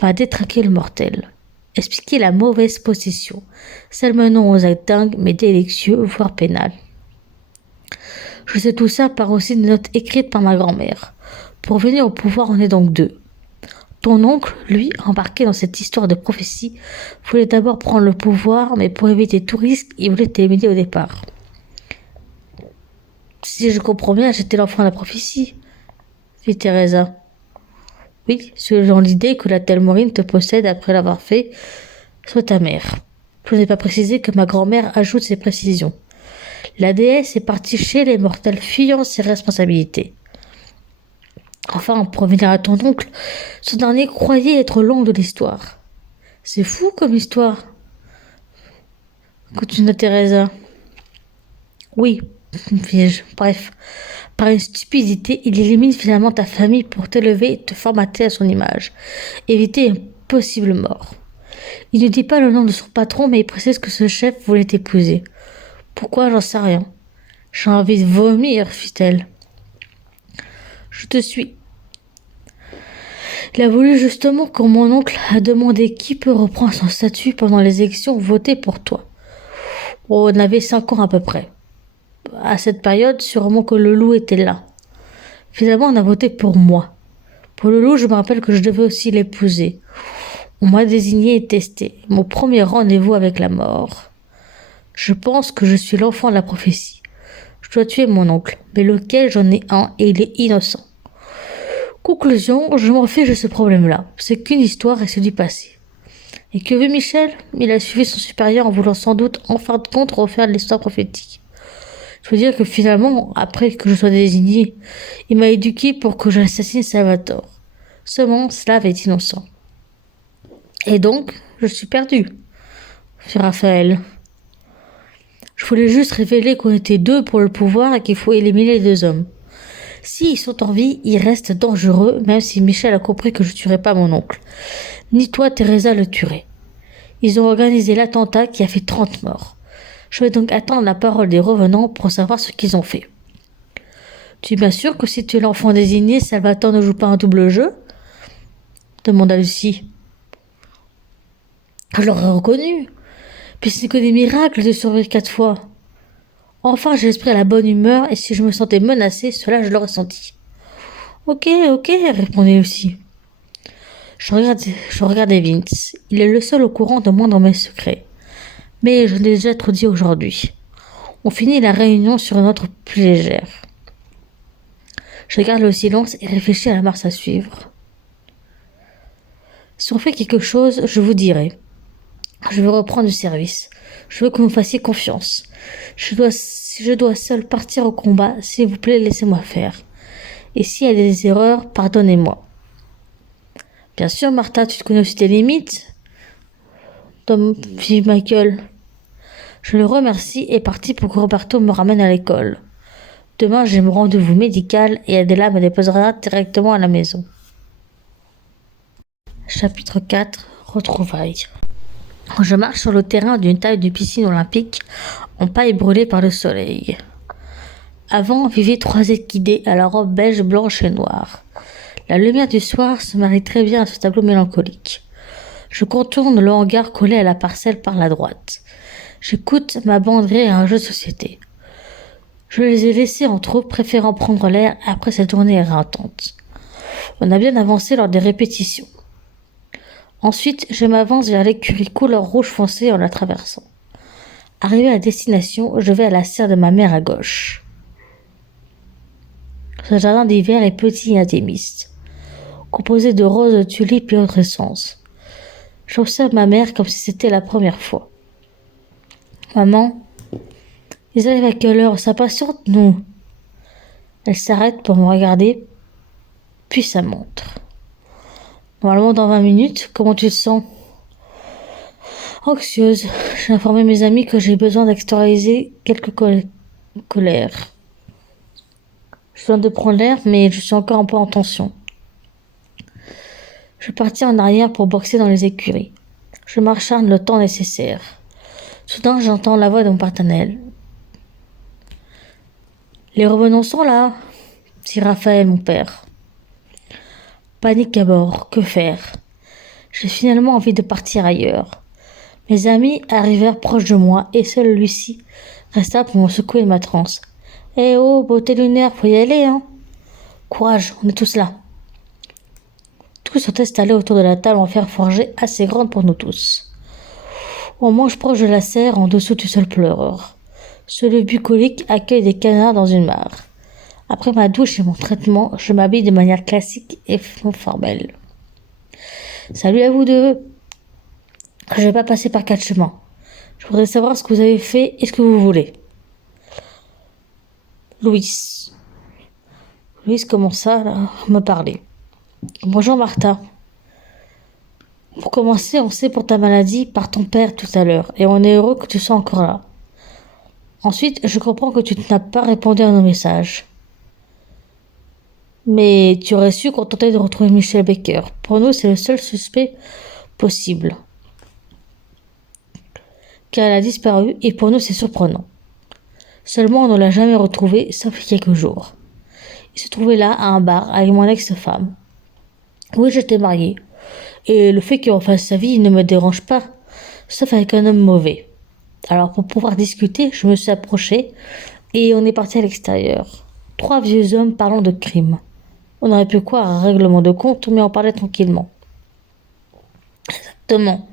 va détraquer le mortel. Expliquer la mauvaise possession, celle menant aux actes dingues mais délictueux, voire pénal. Je sais tout ça par aussi des notes écrites par ma grand-mère. Pour venir au pouvoir, on est donc 2. Ton oncle, lui, embarqué dans cette histoire de prophétie, voulait d'abord prendre le pouvoir, mais pour éviter tout risque, il voulait t'éliminer au départ. Si je comprends bien, j'étais l'enfant de la prophétie, fit Teresa. Oui, selon l'idée que la Telmorine te possède après l'avoir fait, soit ta mère. Je n'ai pas précisé que ma grand-mère ajoute ces précisions. La déesse est partie chez les mortels fuyant ses responsabilités. Enfin, pour revenir à ton oncle, ce dernier croyait être l'oncle de l'histoire. C'est fou comme histoire. Continua Teresa. Oui, fis-je. Bref, par une stupidité, il élimine finalement ta famille pour t'élever et te formater à son image. Éviter une possible mort. Il ne dit pas le nom de son patron, mais il précise que ce chef voulait t'épouser. Pourquoi, j'en sais rien. J'ai envie de vomir, fit-elle. Je te suis. Il a voulu justement que mon oncle a demandé qui peut reprendre son statut pendant les élections votées pour toi. On avait 5 ans à peu près. À cette période, sûrement que le loup était là. Finalement, on a voté pour moi. Pour le loup, je me rappelle que je devais aussi l'épouser. On m'a désigné et testé. Mon premier rendez-vous avec la mort. Je pense que je suis l'enfant de la prophétie. Je dois tuer mon oncle, mais lequel j'en ai un et il est innocent. Conclusion, je m'en fiche de ce problème-là. C'est qu'une histoire et c'est du passé. Et que veut Michel? Il a suivi son supérieur en voulant sans doute, en fin de compte, refaire l'histoire prophétique. Je veux dire que finalement, après que je sois désigné, il m'a éduqué pour que j'assassine Salvatore. Seulement, Slav est innocent. Et donc, je suis perdu, fit Raphaël. Je voulais juste révéler qu'on était deux pour le pouvoir et qu'il faut éliminer les deux hommes. S'ils sont en vie, ils restent dangereux, même si Michel a compris que je ne tuerais pas mon oncle. Ni toi, Teresa, le tuerais. Ils ont organisé l'attentat qui a fait 30 morts. Je vais donc attendre la parole des revenants pour savoir ce qu'ils ont fait. Tu es bien sûr que si tu es l'enfant désigné, Salvatore ne joue pas un double jeu? Demanda Lucie. Je l'aurais reconnu. Puis ce n'est que des miracles de survivre 4 fois. Enfin, j'ai l'esprit à la bonne humeur et si je me sentais menacée, cela je l'aurais senti. Ok, répondait Lucie. Je regardais Vince. Il est le seul au courant de moi dans mes secrets. Mais je l'ai déjà trop dit aujourd'hui. On finit la réunion sur une autre plus légère. Je garde le silence et réfléchis à la marche à suivre. Si on fait quelque chose, je vous dirai. Je veux reprendre du service. Je veux que vous me fassiez confiance. Si je dois seul partir au combat, s'il vous plaît, laissez-moi faire. Et s'il y a des erreurs, pardonnez-moi. Bien sûr, Martha, tu te connais aussi tes limites. Fit Michael. Je le remercie et parti pour que Roberto me ramène à l'école. Demain, j'ai mon rendez-vous médical et Adela me déposera directement à la maison. Chapitre 4. Retrouvailles. Je marche sur le terrain d'une taille de piscine olympique en paille brûlée par le soleil. Avant vivaient 3 équidés à la robe beige, blanche et noire. La lumière du soir se marie très bien à ce tableau mélancolique. Je contourne le hangar collé à la parcelle par la droite. J'écoute ma banderée à un jeu de société. Je les ai laissés en troupe, préférant prendre l'air après cette journée éreintante. On a bien avancé lors des répétitions. Ensuite, je m'avance vers l'écurie couleur rouge foncé en la traversant. Arrivé à destination, je vais à la serre de ma mère à gauche. Ce jardin d'hiver est petit et intimiste, composé de roses, de tulipes et autres essences. J'observe ma mère comme si c'était la première fois. Maman, ils arrivent à quelle heure? Ça patiente, nous? Elle s'arrête pour me regarder, puis sa montre. Normalement dans 20 minutes, comment tu te sens? Anxieuse. J'ai informé mes amis que j'ai besoin d'extérioriser quelques colères. Je viens de prendre l'air, mais je suis encore un peu en tension. Je partis en arrière pour boxer dans les écuries. Je m'acharne le temps nécessaire. Soudain, j'entends la voix de mon partenaire. Les revenants sont là, dit Raphaël, mon père. Panique à bord, que faire? J'ai finalement envie de partir ailleurs. Mes amis arrivèrent proche de moi et seule Lucie resta pour me secouer de ma transe. Eh oh, beauté lunaire, faut y aller, hein? Courage, on est tous là. Tous sont installés autour de la table en fer forgé assez grande pour nous tous. On mange proche de la serre en dessous du seul pleureur. Celui bucolique accueille des canards dans une mare. Après ma douche et mon traitement, je m'habille de manière classique et formelle. Salut à vous deux. Je vais pas passer par 4 chemins. Je voudrais savoir ce que vous avez fait et ce que vous voulez. Louise commença à me parler. Bonjour Martha. Pour commencer, on sait pour ta maladie par ton père tout à l'heure et on est heureux que tu sois encore là. Ensuite, je comprends que tu n'as pas répondu à nos messages. Mais tu aurais su qu'on tentait de retrouver Michel Baker. Pour nous, c'est le seul suspect possible. Car elle a disparu et pour nous, c'est surprenant. Seulement, on ne l'a jamais retrouvé, sauf il y a quelques jours. Il se trouvait là, à un bar, avec mon ex-femme. Oui, j'étais mariée. Et le fait qu'il refasse sa vie ne me dérange pas, sauf avec un homme mauvais. Alors, pour pouvoir discuter, je me suis approchée et on est parti à l'extérieur. 3 vieux hommes parlant de crime. On aurait pu croire un règlement de compte, mais on parlait tranquillement. Exactement.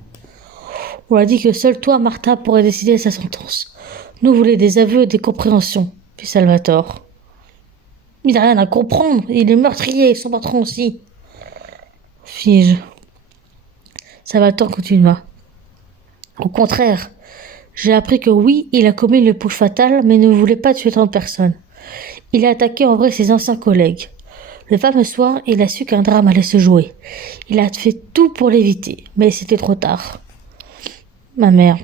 On a dit que seul toi, Martha, pourrais décider de sa sentence. Nous voulons des aveux et des compréhensions, fit Salvatore. Il n'a rien à comprendre, il est meurtrier, son patron aussi. Fis-je. Salvatore continua. Au contraire, j'ai appris que oui, il a commis le push fatal, mais ne voulait pas tuer tant de personnes. Il a attaqué en vrai ses anciens collègues. Le fameux soir, il a su qu'un drame allait se jouer. Il a fait tout pour l'éviter, mais c'était trop tard. Ma mère.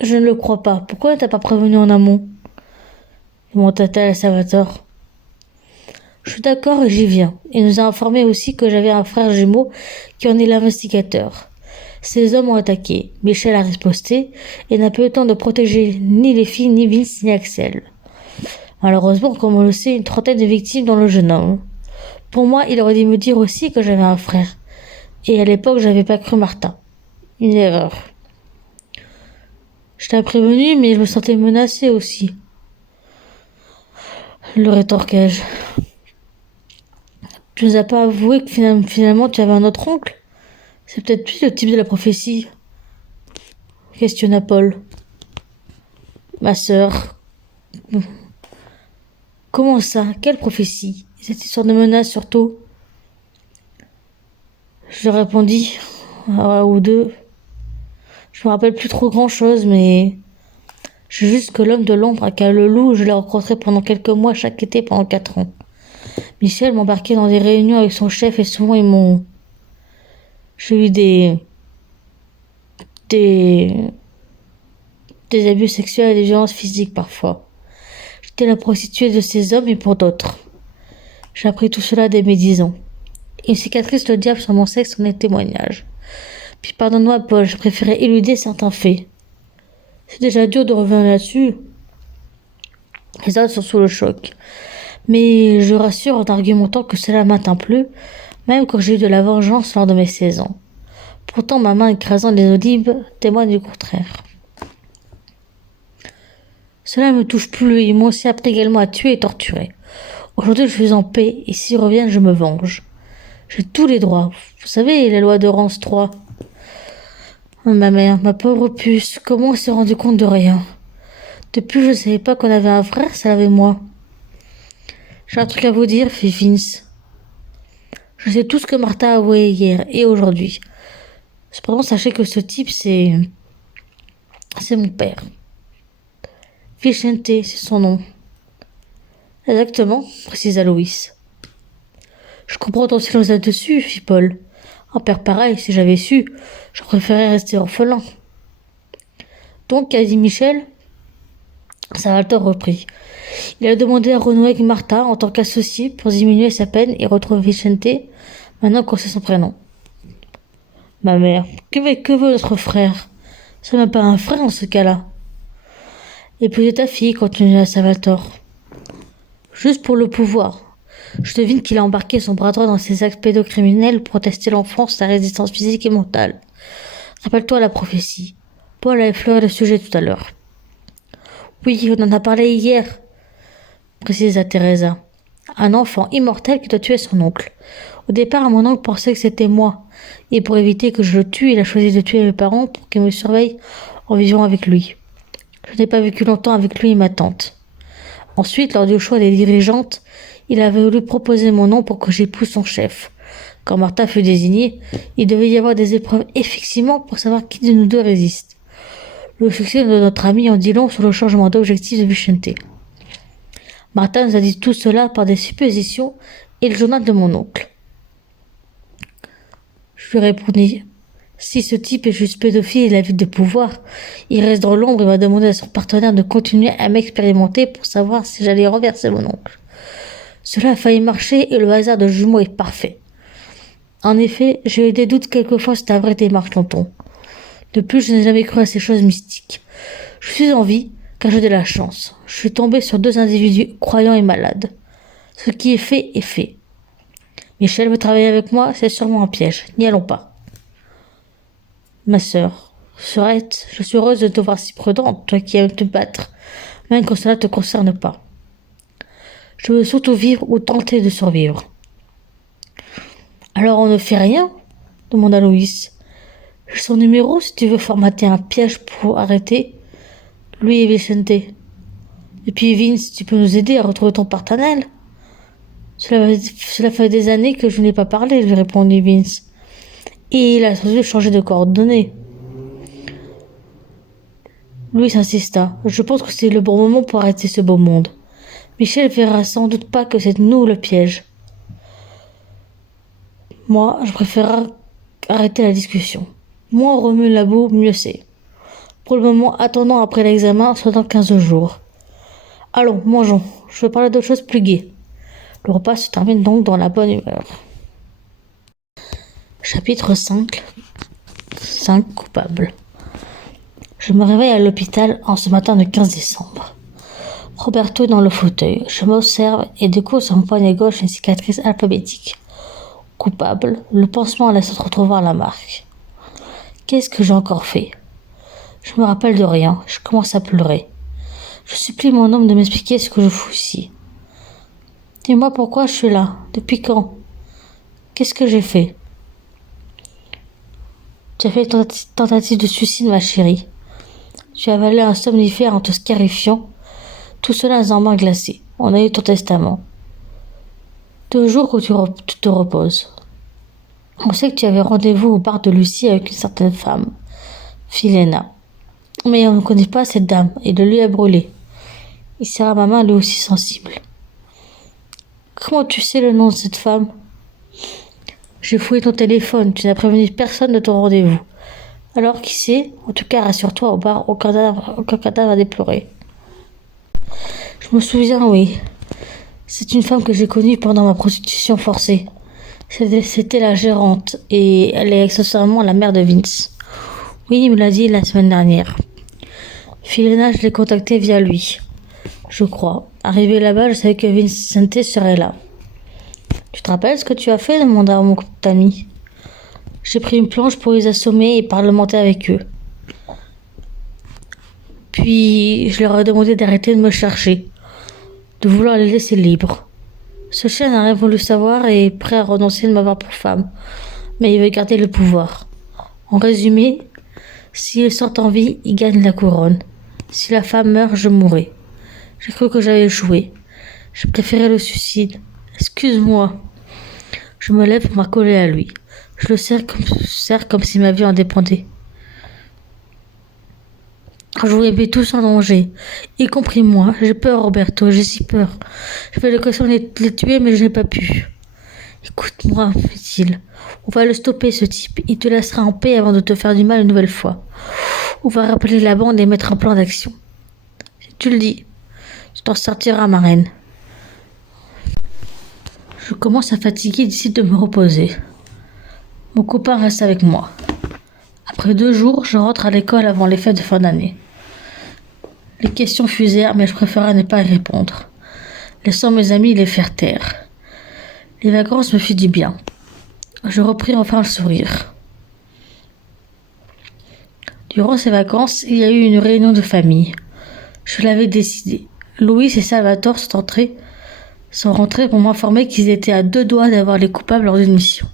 Je ne le crois pas. Pourquoi ne t'as pas prévenu en amont? Demanda-t-elle à Salvatore. Je suis d'accord et j'y viens. Il nous a informé aussi que j'avais un frère jumeau qui en est l'investigateur. Ces hommes ont attaqué. Michel a riposté et n'a pas eu le temps de protéger ni les filles, ni Vince, ni Axel. Malheureusement, comme on le sait, une trentaine de victimes dans le jeune homme. Pour moi, il aurait dû me dire aussi que j'avais un frère. Et à l'époque, j'avais pas cru Martha. Une erreur. Je t'ai prévenu, mais je me sentais menacée aussi. Le rétorquai-je. Tu nous as pas avoué que finalement tu avais un autre oncle? C'est peut-être lui le type de la prophétie, questionna Paul. Ma sœur. Comment ça? Quelle prophétie? Cette histoire de menace surtout? Je lui répondis, ou deux. Je me rappelle plus trop grand chose, mais je sais juste que l'homme de l'ombre à Calelou, je l'ai rencontré pendant quelques mois chaque été pendant 4 ans. Michel m'embarquait dans des réunions avec son chef et souvent j'ai eu des abus sexuels et des violences physiques parfois. J'étais la prostituée de ces hommes et pour d'autres. J'ai appris tout cela dès mes 10 ans. Une cicatrice de diable sur mon sexe en est témoignage. Puis pardonne-moi, Paul, je préférais éluder certains faits. C'est déjà dur de revenir là-dessus. Les autres sont sous le choc. Mais je rassure en argumentant que cela m'atteint plus, même quand j'ai eu de la vengeance lors de mes 16 ans. Pourtant, ma main écrasant les olives témoigne du contraire. Cela ne me touche plus, ils m'ont aussi appris également à tuer et torturer. Aujourd'hui, je suis en paix, et s'ils reviennent, je me venge. J'ai tous les droits. Vous savez, la loi de Rance 3. Oh, ma mère, ma pauvre puce, comment elle s'est rendue compte de rien? Depuis, je ne savais pas qu'on avait un frère, ça l'avait moi. J'ai un truc à vous dire, fit Vince. Je sais tout ce que Martha a avoué hier et aujourd'hui. Cependant, sachez que ce type, c'est mon père. Vicente, c'est son nom. Exactement, précisa Louis. Je comprends ton silence là-dessus, fit Paul. Un père pareil, si j'avais su, je préférais rester orphelin. Donc, qu'a dit Michel? Salvatore reprit. Il a demandé à renouer avec Martha en tant qu'associé pour diminuer sa peine et retrouver Vicente, maintenant qu'on sait son prénom. Ma mère, que veut notre frère? Ce n'est même pas un frère dans ce cas-là. Épouser ta fille, continua Salvatore. Juste pour le pouvoir. Je devine qu'il a embarqué son bras droit dans ses actes pédocriminels pour tester l'enfance, sa résistance physique et mentale. Rappelle-toi la prophétie. Paul a effleuré le sujet tout à l'heure. Oui, on en a parlé hier, précisa Teresa. Un enfant immortel qui doit tuer son oncle. Au départ, mon oncle pensait que c'était moi. Et pour éviter que je le tue, il a choisi de tuer mes parents pour qu'ils me surveillent en vivant avec lui. Je n'ai pas vécu longtemps avec lui et ma tante. Ensuite, lors du choix des dirigeantes, il avait voulu proposer mon nom pour que j'épouse son chef. Quand Martha fut désignée, il devait y avoir des épreuves effectivement pour savoir qui de nous deux résiste. Le succès de notre ami en dit long sur le changement d'objectif de Vicente. Martha nous a dit tout cela par des suppositions et le journal de mon oncle. Je lui répondis, si ce type est juste pédophile et la vie de pouvoir, il reste dans l'ombre et va demander à son partenaire de continuer à m'expérimenter pour savoir si j'allais renverser mon oncle. Cela a failli marcher et le hasard de jumeaux est parfait. En effet, j'ai eu des doutes quelquefois sur ta vraie démarche, tonton. De plus, je n'ai jamais cru à ces choses mystiques. Je suis en vie, car j'ai de la chance. Je suis tombé sur 2 individus croyants et malades. Ce qui est fait est fait. Michel veut travailler avec moi, c'est sûrement un piège. N'y allons pas. Ma sœur, Sorette, je suis heureuse de te voir si prudente, toi qui aimes te battre, même quand cela ne te concerne pas. Je veux surtout vivre ou tenter de survivre. Alors on ne fait rien? Demanda Louis. J'ai son numéro si tu veux formater un piège pour arrêter lui et Vicente. Et puis Vince, tu peux nous aider à retrouver ton partenaire. Cela fait des années que je n'ai pas parlé, lui répondit Vince. Et il a sans doute changé de coordonnées. Louis insista. Je pense que c'est le bon moment pour arrêter ce beau monde. Michel verra sans doute pas que c'est nous le piège. Moi, je préfère arrêter la discussion. Moins on remue la boue, mieux c'est. Pour le moment, attendons après l'examen, soit dans 15 jours. Allons, mangeons. Je veux parler d'autre chose plus gai. Le repas se termine donc dans la bonne humeur. Chapitre 5. 5 coupables. Je me réveille à l'hôpital en ce matin de 15 décembre. Roberto est dans le fauteuil. Je m'observe et découvre sur mon poignet gauche une cicatrice alphabétique. Coupable, le pansement laisse entrevoir la marque. Qu'est-ce que j'ai encore fait? Je me rappelle de rien. Je commence à pleurer. Je supplie mon homme de m'expliquer ce que je fous ici. Dis-moi pourquoi je suis là. Depuis quand? Qu'est-ce que j'ai fait? Tu as fait une tentative de suicide, ma chérie. Tu as avalé un somnifère en te scarifiant. Tout cela dans un bain glacé. On a eu ton testament. 2 jours que tu te reposes. On sait que tu avais rendez-vous au bar de Lucie avec une certaine femme, Philena. Mais on ne connaît pas cette dame et le lieu est brûlé. Il serra ma main lui aussi sensible. Comment tu sais le nom de cette femme? J'ai fouillé ton téléphone, tu n'as prévenu personne de ton rendez-vous. Alors qui sait? En tout cas, rassure-toi, au bar, aucun cadavre à déplorer. Je me souviens, oui. C'est une femme que j'ai connue pendant ma prostitution forcée. C'était la gérante et elle est accessoirement la mère de Vince. Oui, il me l'a dit la semaine dernière. Philena, je l'ai contactée via lui. Je crois. Arrivé là-bas, je savais que Vicente serait là. Tu te rappelles ce que tu as fait? Demanda mon ami. J'ai pris une planche pour les assommer et parlementer avec eux. Puis, je leur ai demandé d'arrêter de me chercher, de vouloir les laisser libres. Ce chien n'a rien voulu savoir et est prêt à renoncer de m'avoir pour femme, mais il veut garder le pouvoir. En résumé, s'il sort en vie, il gagne la couronne. Si la femme meurt, je mourrai. J'ai cru que j'avais échoué. J'ai préféré le suicide. Excuse-moi. Je me lève pour m'accoler à lui. Je le serre comme si ma vie en dépendait. Je voulais mettre tous en danger, y compris moi. J'ai peur, Roberto, j'ai si peur. J'avais l'occasion de les tuer, mais je n'ai pas pu. Écoute-moi, dit-il. On va le stopper, ce type. Il te laissera en paix avant de te faire du mal une nouvelle fois. On va rappeler la bande et mettre un plan d'action. Si tu le dis, tu t'en sortiras, ma reine. Je commence à fatiguer et décide de me reposer. Mon copain reste avec moi. Après 2 jours, je rentre à l'école avant les fêtes de fin d'année. Les questions fusèrent, mais je préférais ne pas y répondre, laissant mes amis les faire taire. Les vacances me firent du bien. Je repris enfin le sourire. Durant ces vacances, il y a eu une réunion de famille. Je l'avais décidé. Louis et Salvatore sont rentrés pour m'informer qu'ils étaient à 2 doigts d'avoir les coupables lors d'une mission.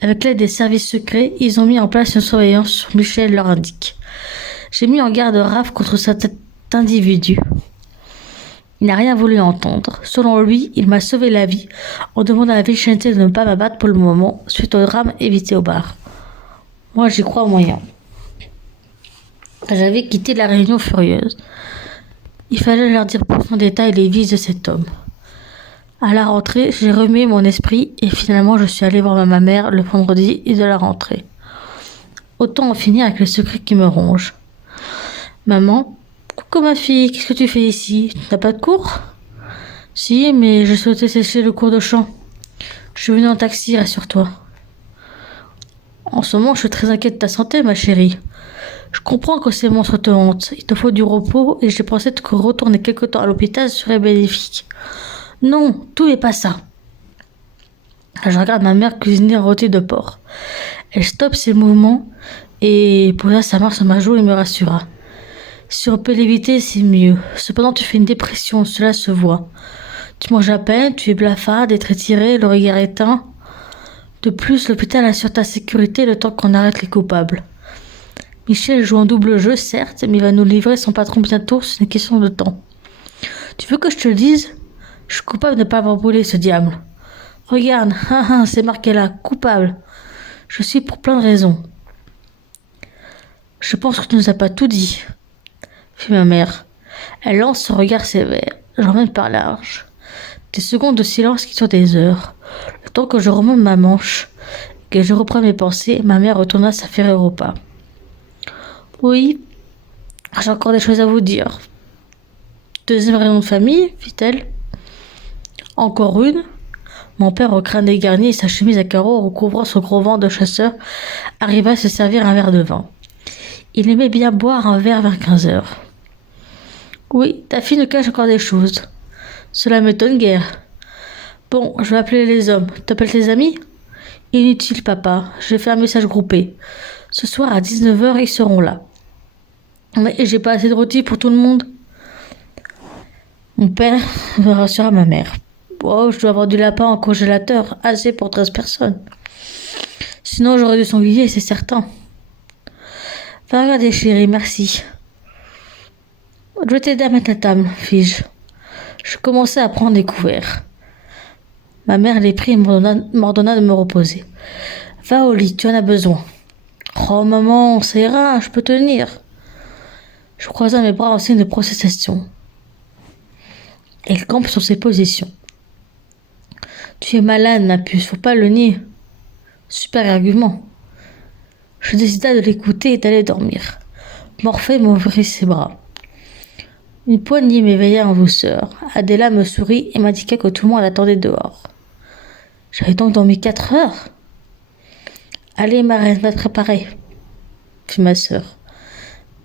Avec l'aide des services secrets, ils ont mis en place une surveillance sur Michel, leur indique. J'ai mis en garde Raph contre cet individu. Il n'a rien voulu entendre. Selon lui, il m'a sauvé la vie en demandant à Vicente de ne pas m'abattre pour le moment, suite au drame évité au bar. Moi, j'y crois moyen. J'avais quitté la réunion furieuse. Il fallait leur dire plus en détail les vices de cet homme. À la rentrée, j'ai remué mon esprit et finalement je suis allée voir ma mère le vendredi et de la rentrée. Autant en finir avec le secret qui me ronge. Maman, coucou ma fille, qu'est-ce que tu fais ici? Tu n'as pas de cours? Si, mais je souhaitais sécher le cours de chant. Je suis venue en taxi, rassure-toi. En ce moment, je suis très inquiète de ta santé, ma chérie. Je comprends que ces monstres te hantent. Il te faut du repos et j'ai pensé que retourner quelque temps à l'hôpital serait bénéfique. Non, tout n'est pas ça. Je regarde ma mère cuisiner un rôti de porc. Elle stoppe ses mouvements et posa sa main sur ma joue et me rassura. Si on peut l'éviter, c'est mieux. Cependant, tu fais une dépression, cela se voit. Tu manges à peine, tu es blafarde, être étirée, le regard éteint. De plus, l'hôpital assure ta sécurité le temps qu'on arrête les coupables. Michel joue en double jeu, certes, mais il va nous livrer son patron bientôt, c'est une question de temps. Tu veux que je te le dise? Je suis coupable de ne pas avoir brûlé ce diable. Regarde, c'est marqué là, coupable. Je suis pour plein de raisons. Je pense que tu nous as pas tout dit, fit ma mère. Elle lance son regard sévère, j'emmène par large. Des secondes de silence qui durent des heures. Le temps que je remonte ma manche, que je reprends mes pensées, ma mère retourna s'affairer au repas. Oui, j'ai encore des choses à vous dire. Deuxième réunion de famille, fit-elle. Encore une. Mon père, au crâne dégarni et sa chemise à carreaux recouvrant son gros ventre de chasseur, arriva à se servir un verre de vin. Il aimait bien boire un verre vers 15 heures. Oui, ta fille nous cache encore des choses. Cela m'étonne guère. Bon, je vais appeler les hommes. T'appelles tes amis? Inutile, papa. J'ai fait un message groupé. Ce soir à 19h, ils seront là. Mais j'ai pas assez de rôti pour tout le monde. Mon père me rassura ma mère. Oh, je dois avoir du lapin en congélateur, assez pour 13 personnes. Sinon, j'aurais du sanglier, c'est certain. Va regarder, chérie, merci. Je vais t'aider à mettre la table, fis-je. Je commençais à prendre des couverts. Ma mère les prit et m'ordonna de me reposer. Va au lit, tu en as besoin. Oh maman, ça ira, je peux tenir. Je croisa mes bras en signe de protestation. Elle campe sur ses positions. Tu es malade, ma puce, faut pas le nier. Super argument. Je décida de l'écouter et d'aller dormir. Morphée m'ouvrit ses bras. Une poignée m'éveilla en douceur. Adela me sourit et m'indiqua que tout le monde attendait dehors. J'avais donc dormi 4 heures. Allez, ma reine, va te préparer, fit ma sœur.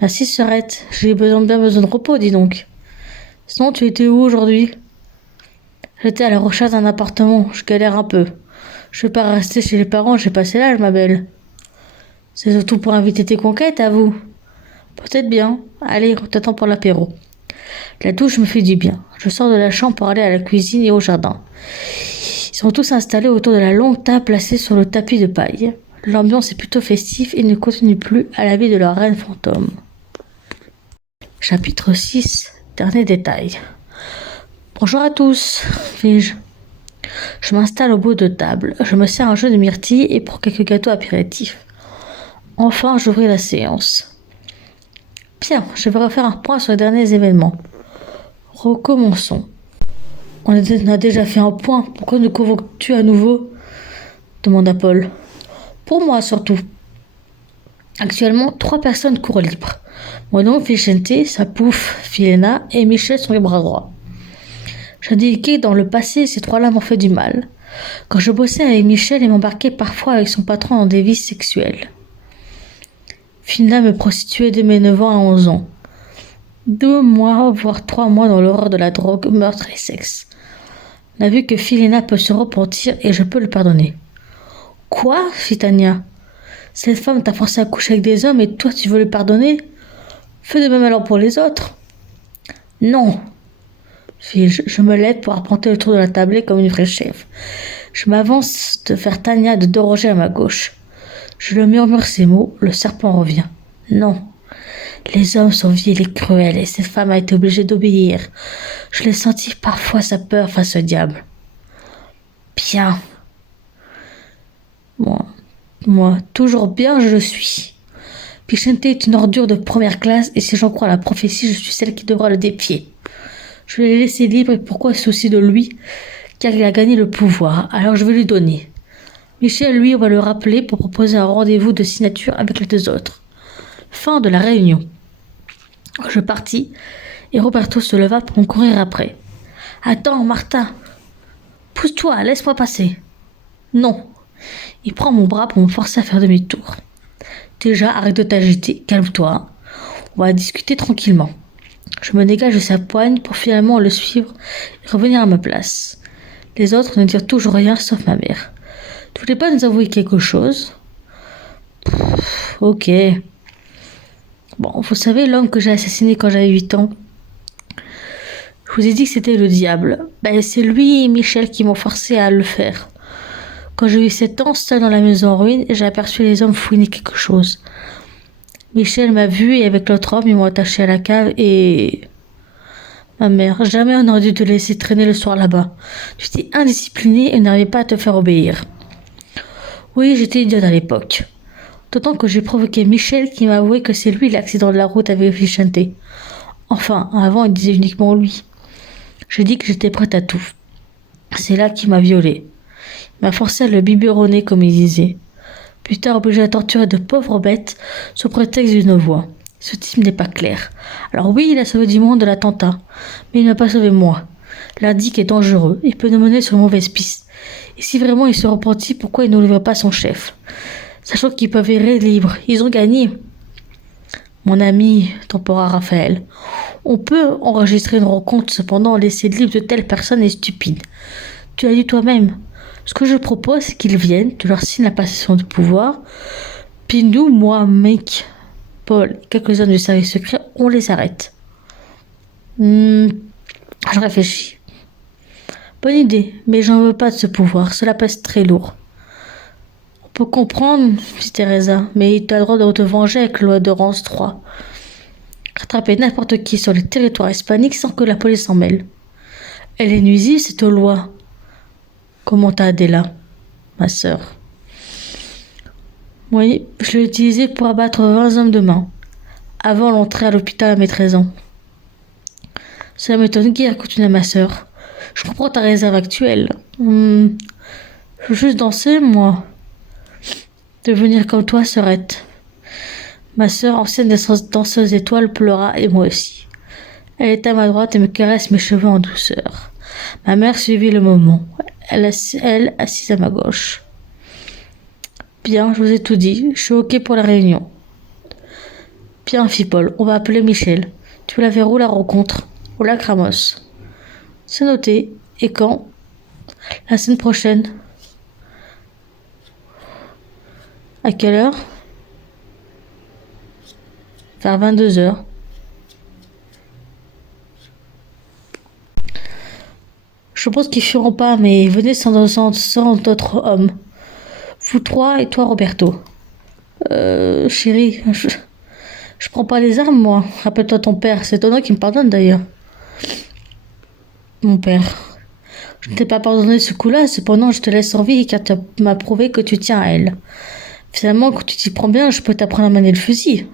Merci, sœurette, j'ai bien besoin de repos, dis donc. Sinon, tu étais où aujourd'hui? J'étais à la recherche d'un appartement, je galère un peu. Je vais pas rester chez les parents, j'ai passé l'âge, ma belle. C'est surtout pour inviter tes conquêtes, à vous. Peut-être bien. Allez, on t'attend pour l'apéro. La douche me fait du bien. Je sors de la chambre pour aller à la cuisine et au jardin. Ils sont tous installés autour de la longue table placée sur le tapis de paille. L'ambiance est plutôt festive et ne continue plus à la vie de leur reine fantôme. Chapitre 6. Dernier détail. Bonjour à tous, fis-je. Je m'installe au bout de table. Je me sers un jeu de myrtille et pour quelques gâteaux apéritifs. Enfin, j'ouvris la séance. Bien, je vais refaire un point sur les derniers événements. Recommençons. On a déjà fait un point. Pourquoi nous convoques-tu à nouveau? Demanda Paul. Pour moi, surtout. Actuellement, 3 personnes courent libres. Mon oncle Vicente, sa pouffe Filena et Michel sont les bras droits. J'indiquais dans le passé, ces 3-là m'ont fait du mal. Quand je bossais avec Michel, il m'embarquait parfois avec son patron dans des vices sexuels. Filena me prostituait de mes 9 ans à 11 ans. 2 mois, voire 3 mois dans l'horreur de la drogue, meurtre et sexe. On a vu que Filena peut se repentir et je peux le pardonner. Quoi? Fit Tania. Cette femme t'a forcé à coucher avec des hommes et toi tu veux le pardonner? Fais de même alors pour les autres. Non. Je me lève pour arpenter le tour de la tablée comme une vraie chef. Je m'avance de faire Tania de Doroger à ma gauche. Je le murmure ces mots, le serpent revient. Non. Les hommes sont vils et cruels et cette femme a été obligée d'obéir. Je l'ai senti parfois sa peur face au diable. Bien. Moi, toujours bien, je le suis. Vicente est une ordure de première classe et si j'en crois la prophétie, je suis celle qui devra le défier. Je l'ai laissé libre et pourquoi souci de lui? Car il a gagné le pouvoir, alors je vais lui donner. Michel, lui, on va le rappeler pour proposer un rendez-vous de signature avec les 2 autres. Fin de la réunion. Je partis et Roberto se leva pour me courir après. Attends, Martha. Pousse-toi, laisse-moi passer. Non. Il prend mon bras pour me forcer à faire demi-tour. Déjà, arrête de t'agiter, calme-toi. On va discuter tranquillement. Je me dégage de sa poigne pour finalement le suivre et revenir à ma place. Les autres ne dirent toujours rien sauf ma mère. Tu voulais pas nous avouer quelque chose? Ok. Bon, vous savez l'homme que j'ai assassiné quand j'avais 8 ans? Je vous ai dit que c'était le diable. C'est lui et Michel qui m'ont forcé à le faire. Quand j'ai eu 7 ans, seul dans la maison en ruine, j'ai aperçu les hommes fouiner quelque chose. Michel m'a vu et avec l'autre homme, ils m'ont attaché à la cave et... Ma mère, jamais on n'aurait dû te laisser traîner le soir là-bas. Tu étais indisciplinée et n'arrivais pas à te faire obéir. Oui, j'étais idiote à l'époque. D'autant que j'ai provoqué Michel qui m'a avoué que c'est lui l'accident de la route avec Vicente. Enfin, avant il disait uniquement lui. J'ai dit que j'étais prête à tout. C'est là qu'il m'a violée. Il m'a forcé à le biberonner comme il disait. Plus tard obligé à torturer de pauvres bêtes sous prétexte d'une voix. Ce type n'est pas clair. Alors oui, il a sauvé du monde de l'attentat, mais il n'a pas sauvé moi. L'indique est dangereux, il peut nous mener sur une mauvaise piste. Et si vraiment il se repentit, pourquoi il ne livre pas son chef? Sachant qu'ils peuvent errer libres, ils ont gagné. Mon ami, tempora Raphaël, on peut enregistrer une rencontre, cependant laisser libre de telles personnes est stupide. Tu l'as dit toi-même. Ce que je propose, c'est qu'ils viennent, tu leur signes la passation de pouvoir, puis nous, moi, mec, Paul, quelques-uns du service secret, on les arrête. Je réfléchis. Bonne idée, mais j'en veux pas de ce pouvoir, cela pèse très lourd. On peut comprendre, fit Teresa, mais tu as le droit de te venger avec la loi de Rance 3. Rattraper n'importe qui sur le territoire hispanique sans que la police s'en mêle. Elle est nuisible, cette loi. Commenta Adela, ma sœur. Oui, je l'ai utilisée pour abattre 20 hommes de main, avant l'entrée à l'hôpital à mes 13 ans. Cela m'étonne guère, continua ma sœur. Je comprends ta réserve actuelle. Je veux juste danser, moi. Devenir comme toi, sœurette. Ma sœur, ancienne danseuse étoile, pleura et moi aussi. Elle est à ma droite et me caresse mes cheveux en douceur. Ma mère suivit le moment. Elle assise à ma gauche. Bien, je vous ai tout dit. Je suis OK pour la réunion. Bien, fit Paul. On va appeler Michel. Tu la verras où la rencontre? Au lac Ramos. C'est noté. Et quand? La semaine prochaine. À quelle heure? Vers 22h. Je pense qu'ils fuiront pas, mais venez sans d'autres hommes. Vous trois et toi, Roberto. Chérie, je prends pas les armes, moi. Rappelle-toi ton père. C'est étonnant qu'il me pardonne, d'ailleurs. Mon père. Je ne t'ai pas pardonné ce coup-là, cependant je te laisse en vie car tu m'as prouvé que tu tiens à elle. Finalement, quand tu t'y prends bien, je peux t'apprendre à manier le fusil.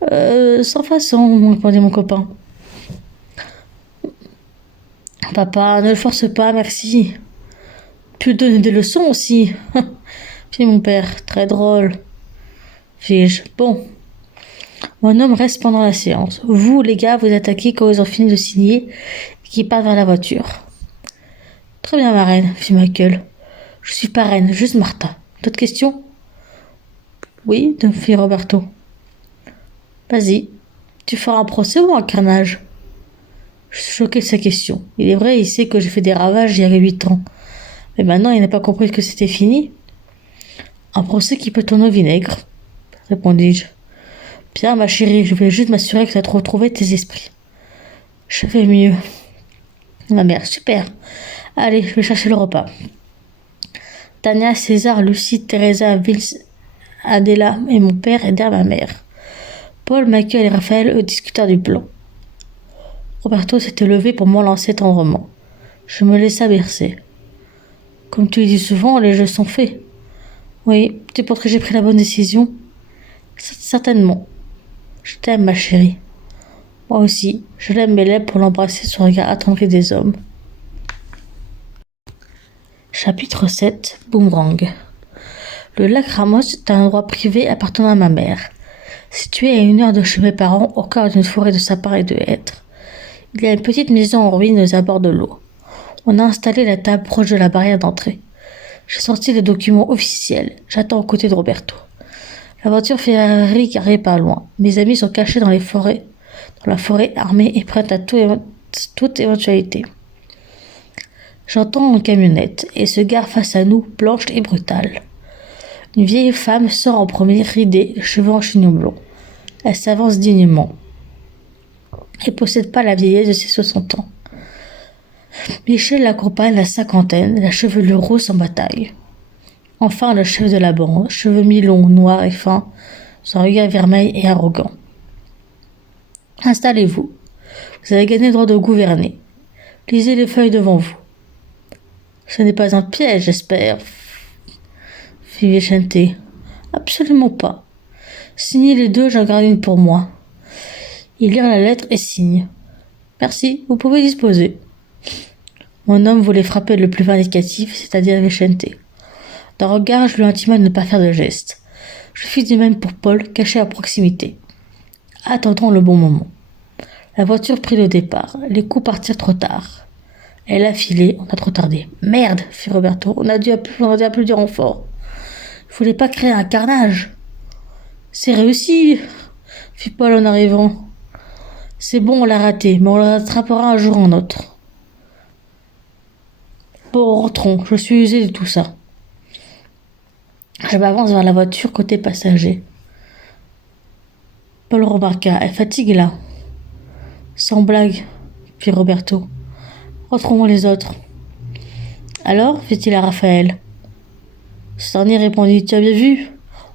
Sans façon, répondit mon copain. Papa, ne le force pas, merci. Tu lui donner des leçons aussi. Fit mon père, très drôle. Fis-je. Bon. Mon homme reste pendant la séance. Vous, les gars, vous attaquez quand ils ont fini de signer et qu'ils partent vers la voiture. Très bien, ma reine, fit Michael. Je suis pas reine, juste Martha. D'autres questions? Oui, fit Roberto. Vas-y. Tu feras un procès ou un carnage? Je suis choqué de sa question. Il est vrai, il sait que j'ai fait des ravages il y a 8 ans. Mais maintenant, il n'a pas compris que c'était fini. Un procès qui peut tourner au vinaigre, répondis-je. Bien, ma chérie, je voulais juste m'assurer que tu as retrouvé tes esprits. Je fais mieux. Ma mère, super. Allez, je vais chercher le repas. Tania, César, Lucie, Teresa, Vince, Adela et mon père aidèrent ma mère. Paul, Michael et Raphaël, eux, discutèrent du plan. Roberto s'était levé pour m'enlacer tendrement. Je me laissa bercer. Comme tu le dis souvent, les jeux sont faits. Oui, tu penses que j'ai pris la bonne décision? Certainement. Je t'aime, ma chérie. Moi aussi, je lève mes lèvres pour l'embrasser sous le regard attendri des hommes. Chapitre 7. Boomerang. Le lac Ramos est un endroit privé appartenant à ma mère. Situé à 1 heure de chez mes parents, au cœur d'une forêt de sapins et de hêtres. Il y a une petite maison en ruine aux abords de l'eau. On a installé la table proche de la barrière d'entrée. J'ai sorti les documents officiels. J'attends aux côtés de Roberto. La voiture Ferrari garée pas loin. Mes amis sont cachés dans la forêt armés et prêts à toute éventualité. J'entends une camionnette et se gare face à nous, blanche et brutale. Une vieille femme sort en premier, ridée, les cheveux en chignon blond. Elle s'avance dignement. Elle possède pas la vieillesse de ses 60 ans. Michel l'accompagne la cinquantaine, la chevelure rousse en bataille. Enfin, le chef de la bande, cheveux mi-longs, noirs et fins, son regard vermeil et arrogant. Installez-vous. Vous avez gagné le droit de gouverner. Lisez les feuilles devant vous. Ce n'est pas un piège, j'espère, fit Vicente. Absolument pas. Signez les deux, j'en garde une pour moi. Il lit la lettre et signe. Merci, vous pouvez disposer. Mon homme voulait frapper le plus vindicatif, c'est-à-dire Vicente. D'un regard, je lui intima de ne pas faire de geste. Je fis de même pour Paul, caché à proximité. Attendons le bon moment. La voiture prit le départ. Les coups partirent trop tard. Elle a filé, on a trop tardé. Merde, fit Roberto, on a dû appeler du renfort. Il ne fallait pas créer un carnage. C'est réussi, fit Paul en arrivant. C'est bon, on l'a raté, mais on le rattrapera un jour ou un autre. Bon, rentrons, je suis usé de tout ça. Je m'avance vers la voiture côté passager. Paul remarqua, elle fatigue là. Sans blague, fit Roberto. Retrouvons les autres. Alors, fit-il à Raphaël. Ce dernier répondit, tu as bien vu?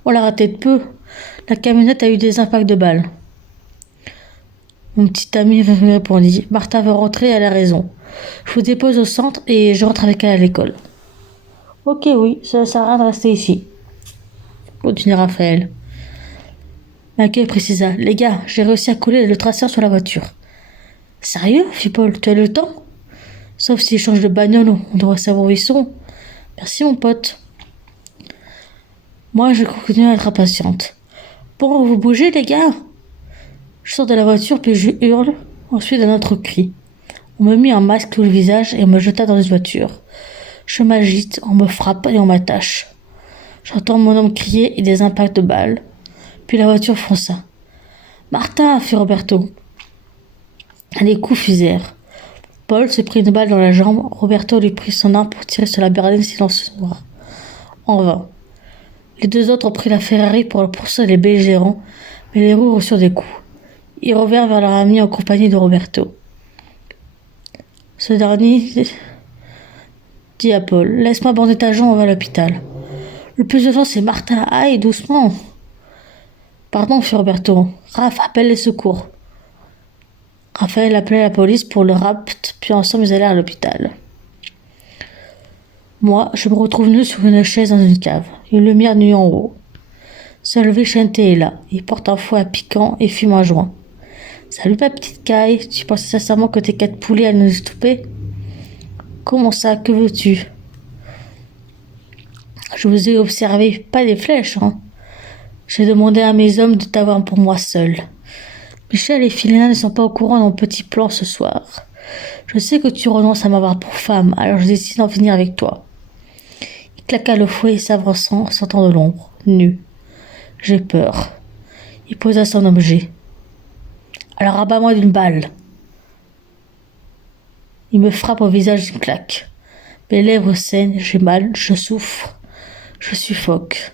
On l'a raté de peu. La camionnette a eu des impacts de balles. Mon petit ami répondit, Martha veut rentrer, elle a raison. Je vous dépose au centre et je rentre avec elle à l'école. Ok, oui, ça ne sert à rien de rester ici. Continua Raphaël. Michael précisa, les gars, j'ai réussi à coller le traceur sur la voiture. Sérieux, fit Paul, tu as le temps? Sauf s'ils changent de bagnole, on devrait savoir où ils sont. Merci mon pote. Moi, je continue à être impatiente. Bon, vous bougez les gars? Je sors de la voiture puis je hurle, ensuite d'un autre cri. On me mit un masque sous le visage et on me jeta dans une voiture. Je m'agite, on me frappe et on m'attache. J'entends mon homme crier et des impacts de balles. Puis la voiture fonça. Martha, fit Roberto. Les coups fusèrent. Paul se prit une balle dans la jambe. Roberto lui prit son arme pour tirer sur la berline silencieusement. En vain. Les deux autres ont pris la Ferrari pour poursuivre les belligérants, mais les roues reçurent des coups. Ils revinrent vers leur ami en compagnie de Roberto. Ce dernier dit à Paul, laisse-moi bander ta jambe, on va à l'hôpital. Le plus urgent, c'est Martha. Aïe, doucement. Pardon, fit Roberto. Raph, appelle les secours. Raphaël appelait la police pour le rapt, puis ensemble ils allèrent à l'hôpital. Moi, je me retrouve nu sur une chaise dans une cave, une lumière nue en haut. Seul Vicente est là. Il porte un fouet à piquant et fume un joint. Salut ma petite caille, tu pensais sincèrement que tes 4 poulets allaient nous stopper? Comment ça, que veux-tu? Je vous ai observé, pas des flèches, hein. J'ai demandé à mes hommes de t'avoir pour moi seul. Michel et Philina ne sont pas au courant de mon petit plan ce soir. Je sais que tu renonces à m'avoir pour femme, alors je décide d'en finir avec toi. Il claqua le fouet et s'avançant, sortant de l'ombre, nu. J'ai peur. Il posa son objet. Alors abat-moi d'une balle. Il me frappe au visage d'une claque. Mes lèvres saignent, j'ai mal, je souffre, je suffoque.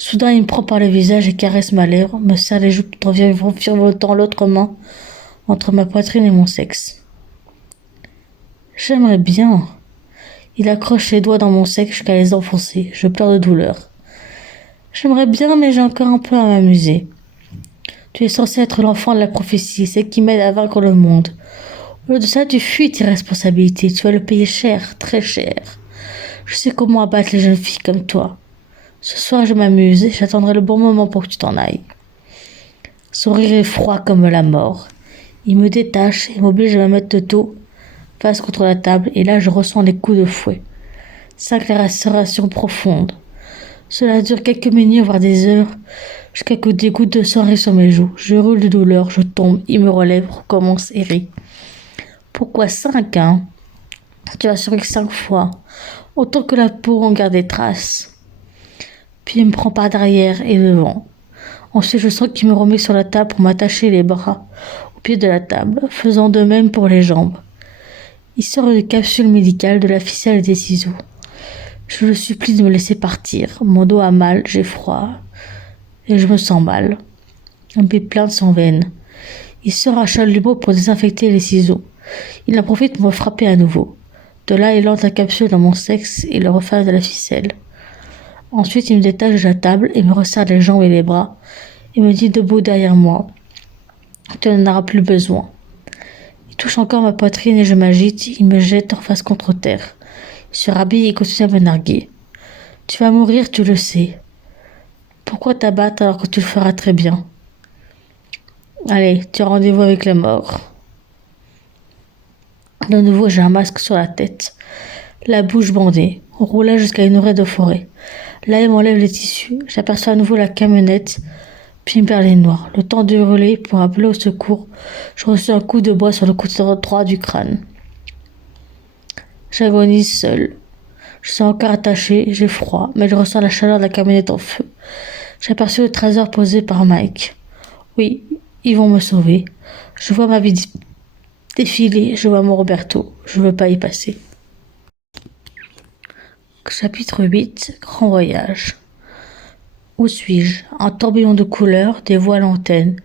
Soudain, il me prend par le visage et caresse ma lèvre, me serre les joues tout en virevoltant l'autre main entre ma poitrine et mon sexe. J'aimerais bien. Il accroche les doigts dans mon sexe jusqu'à les enfoncer. Je pleure de douleur. J'aimerais bien, mais j'ai encore un peu à m'amuser. Tu es censé être l'enfant de la prophétie, c'est qui m'aide à vaincre le monde. Au lieu de ça, tu fuis tes responsabilités. Tu vas le payer cher, très cher. Je sais comment abattre les jeunes filles comme toi. Ce soir, je m'amuse et j'attendrai le bon moment pour que tu t'en ailles. Son rire est froid comme la mort. Il me détache et m'oblige à me mettre de dos, face contre la table, et là, je ressens les coups de fouet. 5 lacérations profondes. Cela dure quelques minutes, voire des heures, jusqu'à que des gouttes de sang arrivent sur mes joues. Je roule de douleur, je tombe, il me relève, recommence et rit. Pourquoi 5, hein? Tu as survécu 5 fois. Autant que la peau en garde des traces. Puis il me prend par derrière et devant. Ensuite, je sens qu'il me remet sur la table pour m'attacher les bras au pied de la table, faisant de même pour les jambes. Il sort une capsule médicale, de la ficelle et des ciseaux. Je le supplie de me laisser partir. Mon dos a mal, j'ai froid et je me sens mal. Mes plaintes sont vaines. Il sort un chalumeau pour désinfecter les ciseaux. Il en profite pour me frapper à nouveau. De là, il lance la capsule dans mon sexe et le referme de la ficelle. Ensuite, il me détache de la table et me resserre les jambes et les bras Il me dit debout derrière moi. Tu n'en auras plus besoin. Il touche encore ma poitrine et je m'agite. Il me jette en face contre terre. Il se rhabille et continue à me narguer. Tu vas mourir, tu le sais. Pourquoi t'abattre alors que tu le feras très bien? Allez, tu as rendez-vous avec la mort. De nouveau, j'ai un masque sur la tête, la bouche bandée. On roula jusqu'à une oreille de forêt. Là, il m'enlève les tissus. J'aperçois à nouveau la camionnette, puis une berline noire. Le temps de hurler pour appeler au secours, je reçois un coup de bois sur le côté droit du crâne. J'agonise seul. Je suis encore attaché, j'ai froid, mais je ressens la chaleur de la camionnette en feu. J'aperçois le trésor posé par Mike. Oui, ils vont me sauver. Je vois ma vie défiler, je vois mon Roberto. Je veux pas y passer. Chapitre 8. Grand voyage. Où suis-je? Un tourbillon de couleurs, des voiles antennes.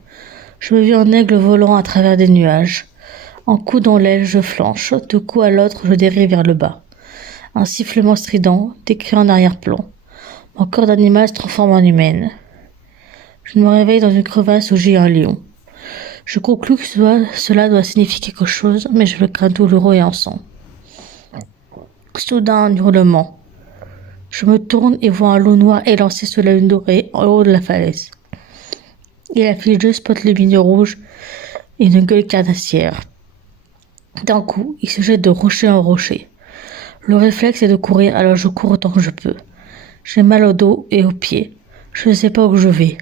Je me vis en aigle volant à travers des nuages. En coup dans l'aile, je flanche. De coup à l'autre, je dérive vers le bas. Un sifflement strident, des cris en arrière-plan. Mon corps d'animal se transforme en humaine. Je me réveille dans une crevasse où gît un lion. Je conclus que cela doit signifier quelque chose, mais je le crains douloureux et en sang. Soudain, un hurlement. Je me tourne et vois un loup noir élancé sur la lune dorée en haut de la falaise. Il affiche deux spots lumineux rouges et une gueule carnassière. D'un coup, il se jette de rocher en rocher. Le réflexe est de courir, alors je cours autant que je peux. J'ai mal au dos et aux pieds. Je ne sais pas où je vais.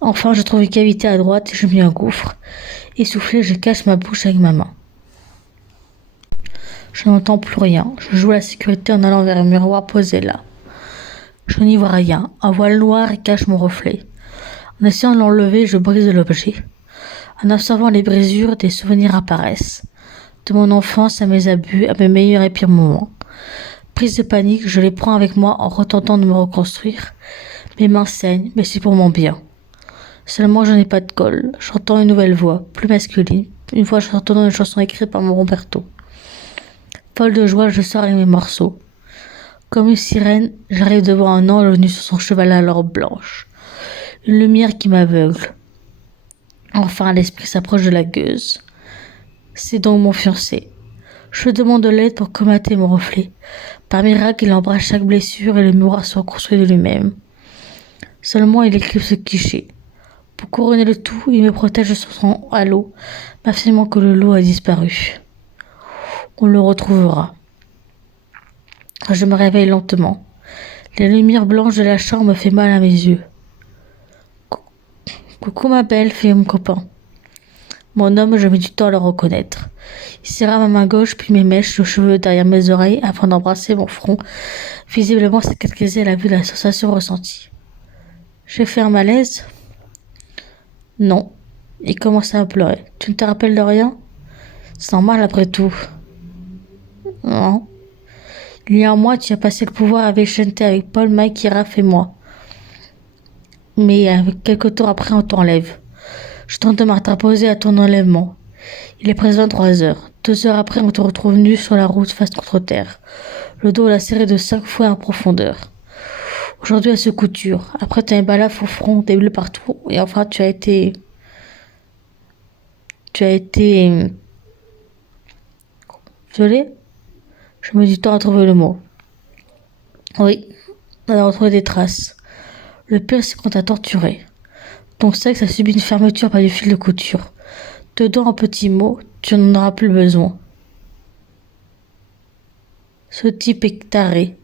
Enfin, je trouve une cavité à droite et je m'y engouffre. Essoufflé, je cache ma bouche avec ma main. Je n'entends plus rien. Je joue la sécurité en allant vers un miroir posé là. Je n'y vois rien. Un voile noir cache mon reflet. En essayant de l'enlever, je brise l'objet. En observant les brisures, des souvenirs apparaissent. De mon enfance à mes abus, à mes meilleurs et pires moments. Prise de panique, je les prends avec moi en retentant de me reconstruire. Mes mains saignent, mais c'est pour mon bien. Seulement, je n'ai pas de colle. J'entends une nouvelle voix, plus masculine. Une fois, j'entends une chanson écrite par mon Roberto. Folle de joie, je sors avec mes morceaux. Comme une sirène, j'arrive devant un ange venu sur son cheval à l'orbe blanche. Une lumière qui m'aveugle. Enfin, l'esprit s'approche de la gueuse. C'est donc mon fiancé. Je demande de l'aide pour commater mon reflet. Par miracle, il embrasse chaque blessure et le miroir se reconstruit de lui-même. Seulement, il éclipse ce cliché. Pour couronner le tout, il me protège sur son halo, m'affirmant que le loup a disparu. On le retrouvera. Je me réveille lentement. La lumière blanche de la chambre me fait mal à mes yeux. Coucou ma belle, fait mon copain. Mon homme, je mets du temps à le reconnaître. Il serra ma main gauche puis mes mèches de cheveux derrière mes oreilles afin d'embrasser mon front, visiblement cicatrisé à la vue de la sensation ressentie. J'ai fait un malaise? Non. Il commença à pleurer. Tu ne te rappelles de rien? C'est normal après tout. Non. Il y a un mois, tu as passé le pouvoir avec Chanté, avec Paul, Mike, Raph et moi. Mais quelque temps après, on t'enlève. Je tente de m'interposer à ton enlèvement. Il est présent 3 heures. 2 heures après, on te retrouve nu sur la route face contre terre. Le dos lacéré de 5 fois en profondeur. Aujourd'hui, elle se couture. Après, tu as un balafre au front, des bleus partout. Et enfin, tu as été... Violée? Je me dis temps à trouver le mot. Oui, on a retrouvé des traces. Le pire, c'est qu'on t'a torturé. Ton sexe a subi une fermeture par du fil de couture. Dedans, un petit mot, tu n'en auras plus besoin. Ce type est taré.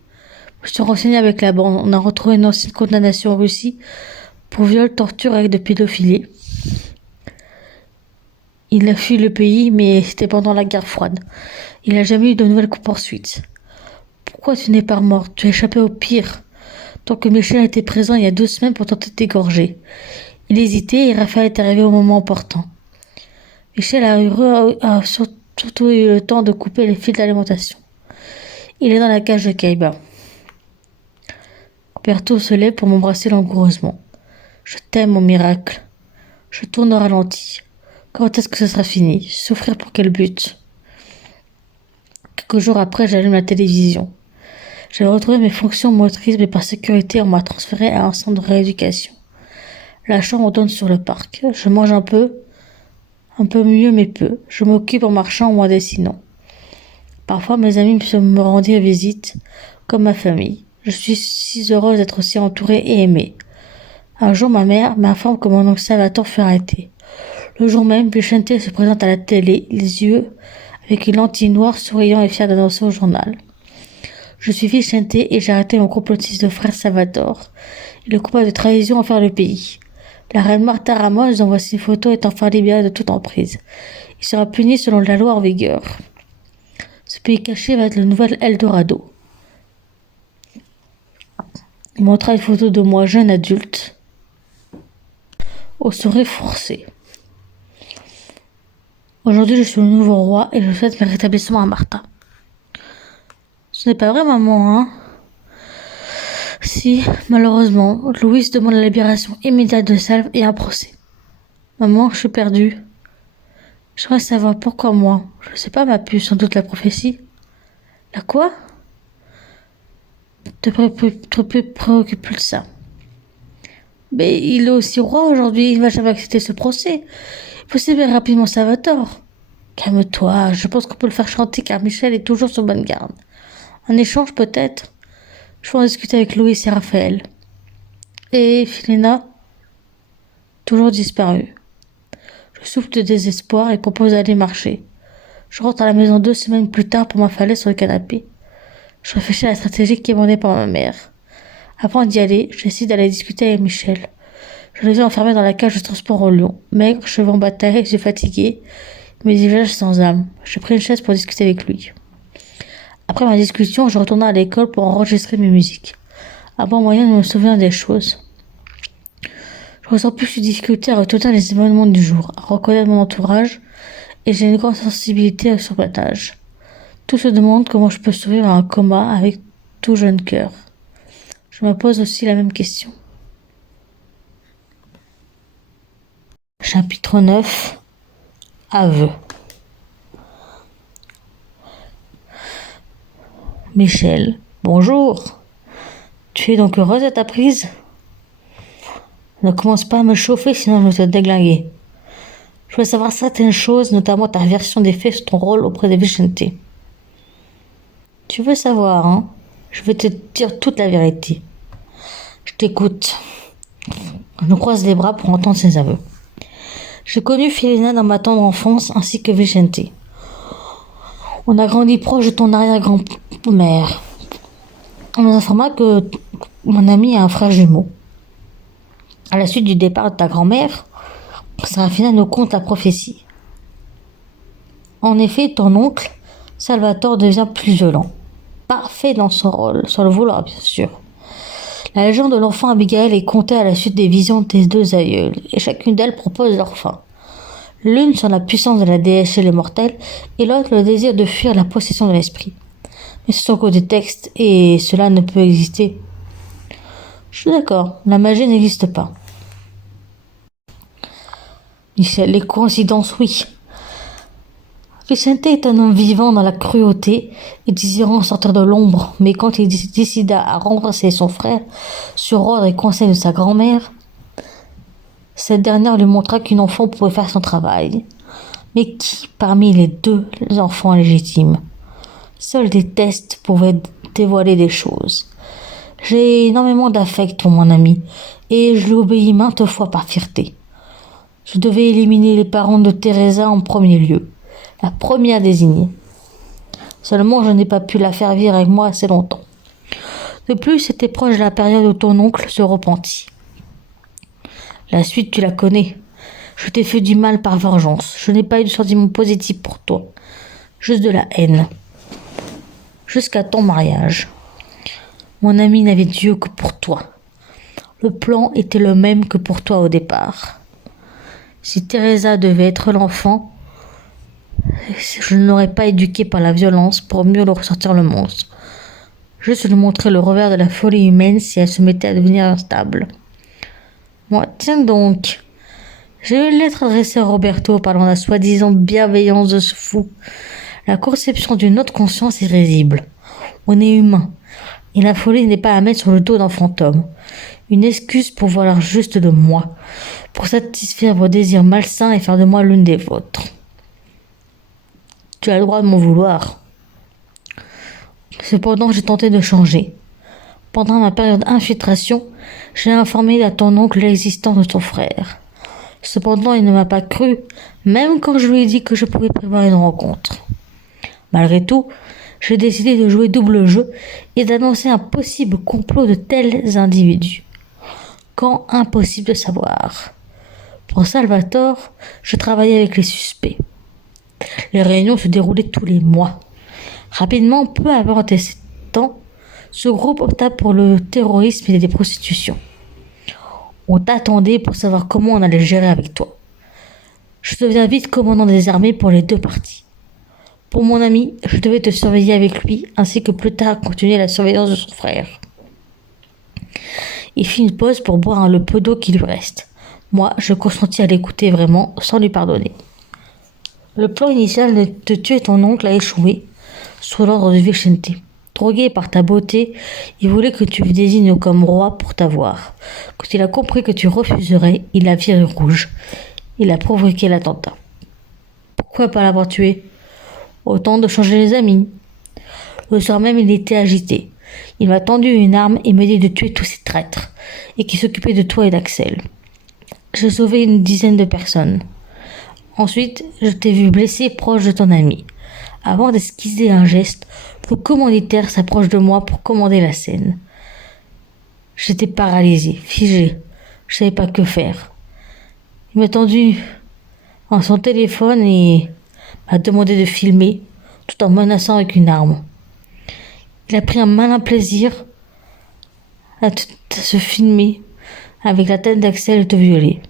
Je suis renseigné avec la bande. On a retrouvé une ancienne condamnation en Russie pour viol, torture avec de pédophilie. Il a fui le pays, mais c'était pendant la guerre froide. Il n'a jamais eu de nouvelles poursuites. Pourquoi tu n'es pas mort? Tu as échappé au pire. Tant que Michel était présent il y a 2 semaines pour tenter de t'égorger. Il hésitait et Raphaël est arrivé au moment opportun. Michel a surtout eu le temps de couper les fils d'alimentation. Il est dans la cage de Kaiba. Roberto se lève pour m'embrasser langoureusement. Je t'aime, mon miracle. Je tourne au ralenti. Quand est-ce que ce sera fini? Souffrir pour quel but? Quelques jours après, j'allume la télévision. J'avais retrouvé mes fonctions motrices, mais par sécurité, on m'a transféré à un centre de rééducation. La chambre donne sur le parc. Je mange un peu mieux mais peu. Je m'occupe en marchant ou en dessinant. Parfois mes amis me rendent visite, comme ma famille. Je suis si heureuse d'être aussi entourée et aimée. Un jour ma mère m'informe que mon oncle Salvatore fut arrêté. Le jour même, Vicente se présente à la télé, les yeux avec une lentille noire, souriant et fier d'annoncer au journal. Je suis Vicente et j'ai arrêté mon complotiste de frère Salvatore. Il est coupable de trahison envers le pays. La reine Martha Ramos, dont voici une photo, est enfin libérée de toute emprise. Il sera puni selon la loi en vigueur. Ce pays caché va être le nouvel Eldorado. Il montra une photo de moi jeune adulte, au sourire forcé. Aujourd'hui, je suis le nouveau roi et je souhaite mes rétablissements à Martha. Ce n'est pas vrai, maman, hein? Si, malheureusement, Louise demande la libération immédiate de Salve et un procès. Maman, je suis perdue. J'aimerais savoir pourquoi moi. Je ne sais pas, ma puce, sans doute la prophétie. La quoi? Te préoccupe plus de ça. Mais il est aussi roi aujourd'hui, il ne va jamais accepter ce procès. Il faut séparer rapidement Salvatore. Calme-toi, je pense qu'on peut le faire chanter car Michel est toujours sur bonne garde. En échange, peut-être. Je vais en discuter avec Louis et Raphaël. Et Philina, toujours disparue. Je souffle de désespoir et propose d'aller marcher. Je rentre à la maison 2 semaines plus tard pour m'affaler sur le canapé. Je réfléchis à la stratégie qui est menée par ma mère. Avant d'y aller, je décide d'aller discuter avec Michel. Je le ai enfermé dans la cage de transport au lion. Maigre, cheveux en bataille, j'ai fatigué, mes visages sans âme. J'ai pris une chaise pour discuter avec lui. Après ma discussion, je retourne à l'école pour enregistrer mes musiques. Un bon moyen de me souvenir des choses. Je ressens plus de difficulté à retenir les événements du jour, à reconnaître mon entourage, et j'ai une grande sensibilité au surbattage. Tout se demande comment je peux survivre à un coma avec tout jeune cœur. Je me pose aussi la même question. Chapitre 9. Aveu. Michel, bonjour. Tu es donc heureuse de ta prise? Ne commence pas à me chauffer, sinon je vais te déglinguer. Je veux savoir certaines choses, notamment ta version des faits sur ton rôle auprès de Vicente. Tu veux savoir, hein? Je vais te dire toute la vérité. Je t'écoute. Je croise les bras pour entendre ses aveux. J'ai connu Philina dans ma tendre enfance ainsi que Vicente. On a grandi proche de ton arrière-grand-mère. On nous informa que mon ami a un frère jumeau. À la suite du départ de ta grand-mère, Sérafina nous conte la prophétie. En effet, ton oncle, Salvatore, devient plus violent. Parfait dans son rôle, sans le vouloir bien sûr. La légende de l'enfant Abigail est contée à la suite des visions des deux aïeules, et chacune d'elles propose leur fin. L'une sur la puissance de la déesse chez les mortels, et l'autre le désir de fuir la possession de l'esprit. Mais ce sont que des textes, et cela ne peut exister. Je suis d'accord, la magie n'existe pas. Michel, les coïncidences, oui. Vicente est un homme vivant dans la cruauté et désirant sortir de l'ombre, mais quand il décida à rembrasser son frère sur ordre et conseil de sa grand-mère, cette dernière lui montra qu'une enfant pouvait faire son travail. Mais qui parmi les deux enfants légitimes? Seuls des tests pouvaient dévoiler des choses. J'ai énormément d'affect pour mon ami, et je lui obéis maintes fois par fierté. Je devais éliminer les parents de Teresa en premier lieu, la première désignée. Seulement, je n'ai pas pu la faire vivre avec moi assez longtemps. De plus, c'était proche de la période où ton oncle se repentit. La suite, tu la connais. Je t'ai fait du mal par vengeance. Je n'ai pas eu de sentiment positif pour toi. Juste de la haine. Jusqu'à ton mariage. Mon ami n'avait Dieu que pour toi. Le plan était le même que pour toi au départ. Si Teresa devait être l'enfant, je ne l'aurais pas éduqué par la violence pour mieux le ressortir le monstre. Juste lui montrer le revers de la folie humaine si elle se mettait à devenir instable. Moi, tiens donc. J'ai eu une lettre adressée à Roberto parlant de la soi-disant bienveillance de ce fou. La conception d'une autre conscience est risible. On est humain. Et la folie n'est pas à mettre sur le dos d'un fantôme. une excuse pour vouloir juste de moi, pour satisfaire vos désirs malsains et faire de moi l'une des vôtres. Tu as le droit de m'en vouloir. Cependant, j'ai tenté de changer. Pendant ma période d'infiltration, j'ai informé à ton oncle l'existence de ton frère. Cependant, il ne m'a pas cru, même quand je lui ai dit que je pouvais prévoir une rencontre. Malgré tout, j'ai décidé de jouer double jeu et d'annoncer un possible complot de tels individus. Quand impossible de savoir. Pour Salvatore, je travaillais avec les suspects. Les réunions se déroulaient tous les mois. Rapidement, peu avant ces temps, ce groupe opta pour le terrorisme et des prostitutions. On t'attendait pour savoir comment on allait gérer avec toi. Je deviens vite commandant des armées pour les deux parties. Pour mon ami, je devais te surveiller avec lui, ainsi que plus tard continuer la surveillance de son frère. Il fit une pause pour boire le peu d'eau qui lui reste. Moi, je consentis à l'écouter vraiment, sans lui pardonner. Le plan initial de te tuer ton oncle a échoué, sous l'ordre de Vicente. Drogué par ta beauté, il voulait que tu le désignes comme roi pour t'avoir. Quand il a compris que tu refuserais, il a viré rouge. Il a provoqué l'attentat. Pourquoi pas l'avoir tué? Autant de changer les amis. Le soir même, il était agité. Il m'a tendu une arme et m'a dit de tuer tous ces traîtres, et qui s'occupaient de toi et d'Axel. J'ai sauvé une dizaine de personnes. Ensuite, je t'ai vu blessé proche de ton ami. Avant d'esquisser un geste, le commanditaire s'approche de moi pour commander la scène. J'étais paralysé, figé. Je savais pas que faire. Il m'a tendu en son téléphone et m'a demandé de filmer, tout en menaçant avec une arme. Il a pris un malin plaisir à se filmer avec la tête d'Axel et te violer.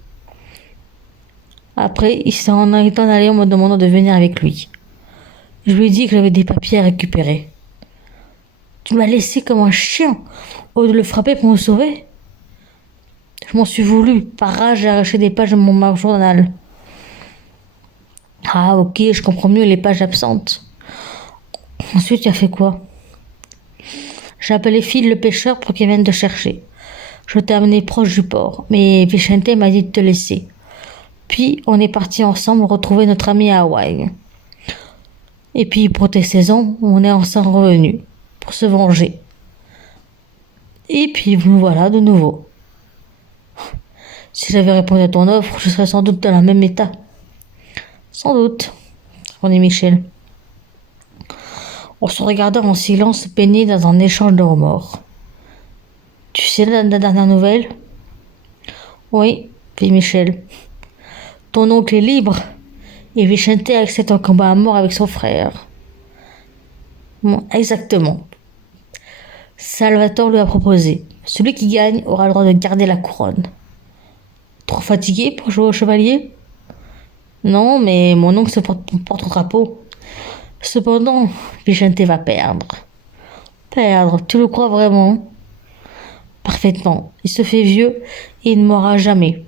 Après, il s'en est en allé en me demandant de venir avec lui. Je lui ai dit que j'avais des papiers à récupérer. Tu m'as laissé comme un chien au lieu de le frapper pour me sauver. Je m'en suis voulu. Par rage, j'ai arraché des pages de mon journal. Ah, ok, je comprends mieux les pages absentes. Ensuite, tu as fait quoi? J'ai appelé Phil le pêcheur pour qu'il vienne te chercher. Je t'ai amené proche du port, mais Vicente m'a dit de te laisser. Puis, on est partis ensemble retrouver notre ami à Hawaï. Et puis, pour tes 16 ans, on est ensemble revenus pour se venger. Et puis, nous voilà de nouveau. Si j'avais répondu à ton offre, je serais sans doute dans le même état. Sans doute, répondit Michel. On se regardait en silence, baigné dans un échange de remords. Tu sais la dernière nouvelle? Oui, fit Michel. Ton oncle est libre et Vicente accepte un combat à mort avec son frère. Bon, exactement. Salvatore lui a proposé. Celui qui gagne aura le droit de garder la couronne. Trop fatigué pour jouer au chevalier? Non, mais mon oncle se porte au drapeau. Cependant, Vicente va perdre. Perdre, tu le crois vraiment? Parfaitement. Il se fait vieux et il ne mourra jamais.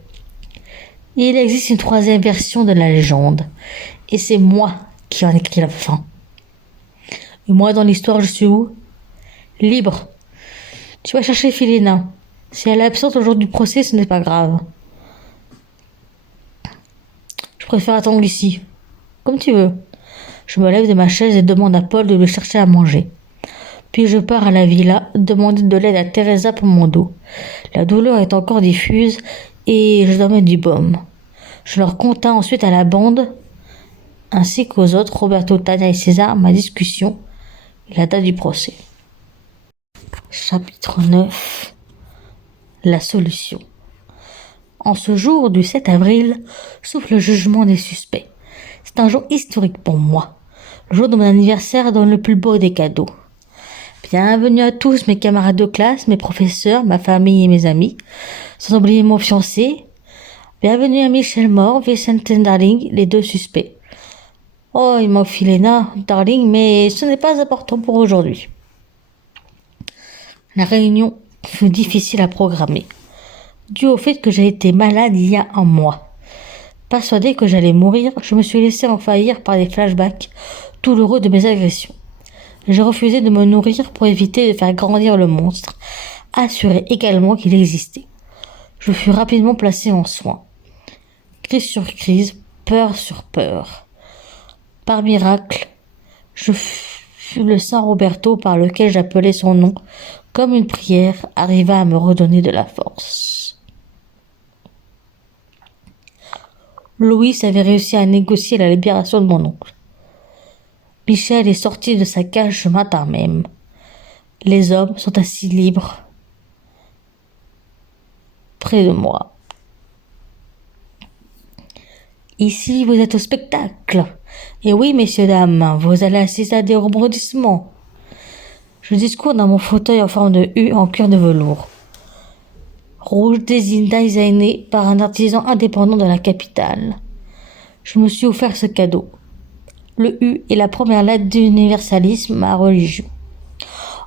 Il existe une troisième version de la légende. Et c'est moi qui en écris la fin. Et moi, dans l'histoire, je suis où? Libre. Tu vas chercher Philina. Si elle est absente au jour du procès, ce n'est pas grave. Je préfère attendre ici. Comme tu veux. Je me lève de ma chaise et demande à Paul de lui chercher à manger. Puis je pars à la villa, demander de l'aide à Teresa pour mon dos. La douleur est encore diffuse et je dois mettre du baume. Je leur conta ensuite à la bande, ainsi qu'aux autres, Roberto, Tania et César, ma discussion et la date du procès. Chapitre 9. La solution. En ce jour du 7 avril, s'ouvre le jugement des suspects. C'est un jour historique pour moi. Le jour de mon anniversaire donne le plus beau des cadeaux. Bienvenue à tous mes camarades de classe, mes professeurs, ma famille et mes amis. Sans oublier mon fiancé. Bienvenue à Michel Mort, Vicente Darling, les deux suspects. Oh, il manque Philena, Darling, mais ce n'est pas important pour aujourd'hui. La réunion fut difficile à programmer, dû au fait que j'ai été malade il y a un mois. Persuadé que j'allais mourir, je me suis laissé envahir par des flashbacks douloureux de mes agressions. J'ai refusé de me nourrir pour éviter de faire grandir le monstre, assurait également qu'il existait. Je fus rapidement placé en soins. Crise sur crise, peur sur peur. Par miracle, je fus le Saint Roberto par lequel j'appelais son nom, comme une prière, arriva à me redonner de la force. Louis avait réussi à négocier la libération de mon oncle. Michel est sorti de sa cage ce matin même. Les hommes sont assis libres près de moi. Ici, vous êtes au spectacle. Et oui, messieurs, dames, vous allez assister à des rebondissements. Je discours dans mon fauteuil en forme de U en cuir de velours. Rouge designé par un artisan indépendant de la capitale. Je me suis offert ce cadeau. Le U est la première lettre d'universalisme, ma religion.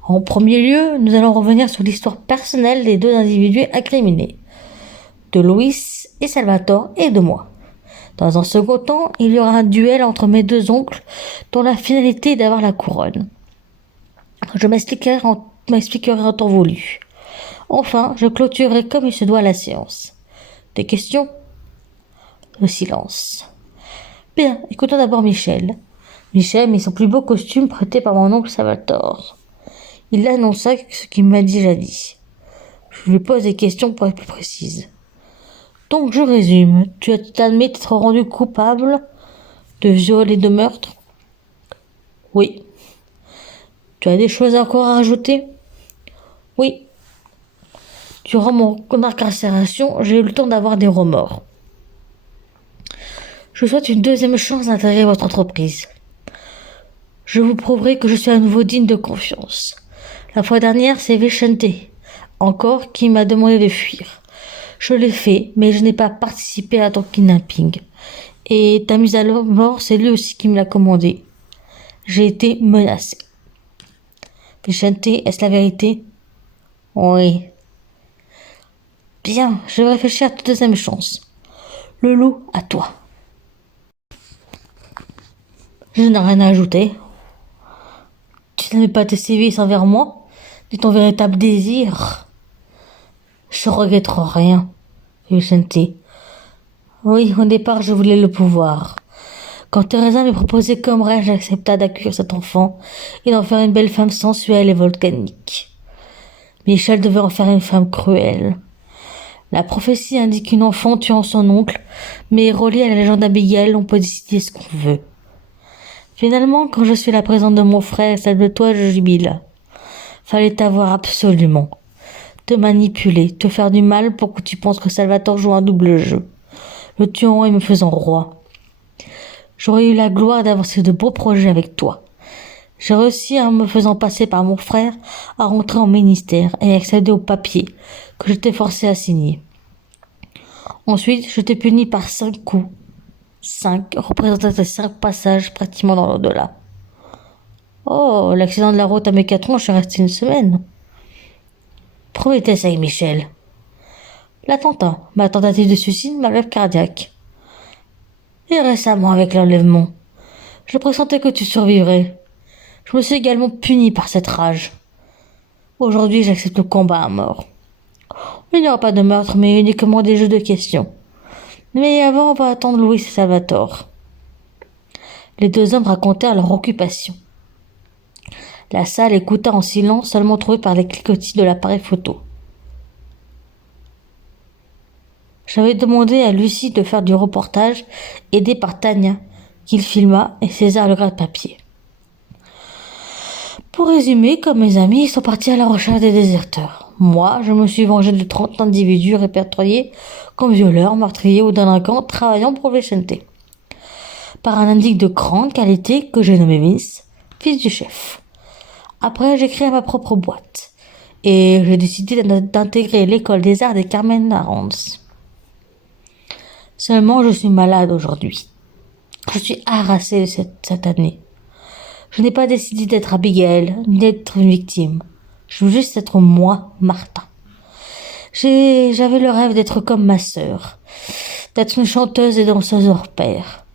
En premier lieu, nous allons revenir sur l'histoire personnelle des deux individus incriminés, de Louis et Salvatore et de moi. Dans un second temps, il y aura un duel entre mes deux oncles dont la finalité est d'avoir la couronne. Je m'expliquerai en temps voulu. Enfin, je clôturerai comme il se doit la séance. Des questions? Le silence. Bien, écoutons d'abord Michel. Michel mit son plus beau costume prêté par mon oncle Salvatore. Il annonça ce qu'il m'a déjà dit. Je lui pose des questions pour être plus précise. Donc je résume, tu t'admets t'être rendu coupable de viol et de meurtre? Oui. Tu as des choses encore à rajouter? Oui. Durant mon incarcération, j'ai eu le temps d'avoir des remords. Je souhaite une deuxième chance d'intégrer votre entreprise. Je vous prouverai que je suis à nouveau digne de confiance. La fois dernière, c'est Vicente, encore, qui m'a demandé de fuir. Je l'ai fait, mais je n'ai pas participé à ton kidnapping. Et ta mise à mort, c'est lui aussi qui me l'a commandé. J'ai été menacé. Vicente, est-ce la vérité? Oui. Bien, je vais réfléchir à ta deuxième chance. Le loup, à toi. Je n'ai rien à ajouter. Tu n'avais pas tes sévices envers moi, ni ton véritable désir. Je regrette rien, Vicente. Oui, au départ, je voulais le pouvoir. Quand Teresa me proposait comme rêve, j'accepta d'accueillir cet enfant et d'en faire une belle femme sensuelle et volcanique. Michel devait en faire une femme cruelle. La prophétie indique une enfant tuant son oncle, mais reliée à la légende d'Abigail, on peut décider ce qu'on veut. Finalement, quand je suis la présence de mon frère, celle de toi, je jubile. Fallait t'avoir absolument. Te manipuler, te faire du mal pour que tu penses que Salvatore joue un double jeu. Le tuant et me faisant roi. J'aurais eu la gloire d'avancer de beaux projets avec toi. J'ai réussi en me faisant passer par mon frère à rentrer en ministère et accéder aux papiers que je t'ai forcé à signer. Ensuite, je t'ai puni par 5 coups. 5 représentant tes 5 passages pratiquement dans l'au-delà. Oh, l'accident de la route à Mécatron, je suis resté une semaine. Promettez avec Michel. L'attentat, ma tentative de suicide, ma grève cardiaque. Et récemment avec l'enlèvement. Je pressentais que tu survivrais. Je me suis également puni par cette rage. Aujourd'hui, j'accepte le combat à mort. Il n'y aura pas de meurtre, mais uniquement des jeux de questions. Mais avant, on va attendre Louis et Salvatore. Les deux hommes racontèrent leur occupation. La salle écouta en silence, seulement trouvé par les cliquetis de l'appareil photo. J'avais demandé à Lucie de faire du reportage, aidée par Tania, qu'il filma, et César le gratte-papier. Pour résumer, comme mes amis, ils sont partis à la recherche des déserteurs. Moi, je me suis vengé de 30 individus répertoriés comme violeurs, meurtriers ou délinquants travaillant pour Vicente. Par un indique de grande qualité que j'ai nommé Vince, fils du chef. Après, j'ai créé ma propre boîte. Et j'ai décidé d'intégrer l'école des arts des Carmen Arons. Seulement, je suis malade aujourd'hui. Je suis harassée cette année. Je n'ai pas décidé d'être Abigail, ni d'être une victime. Je veux juste être moi, Martin. J'avais le rêve d'être comme ma sœur, d'être une chanteuse et danseuse hors pair.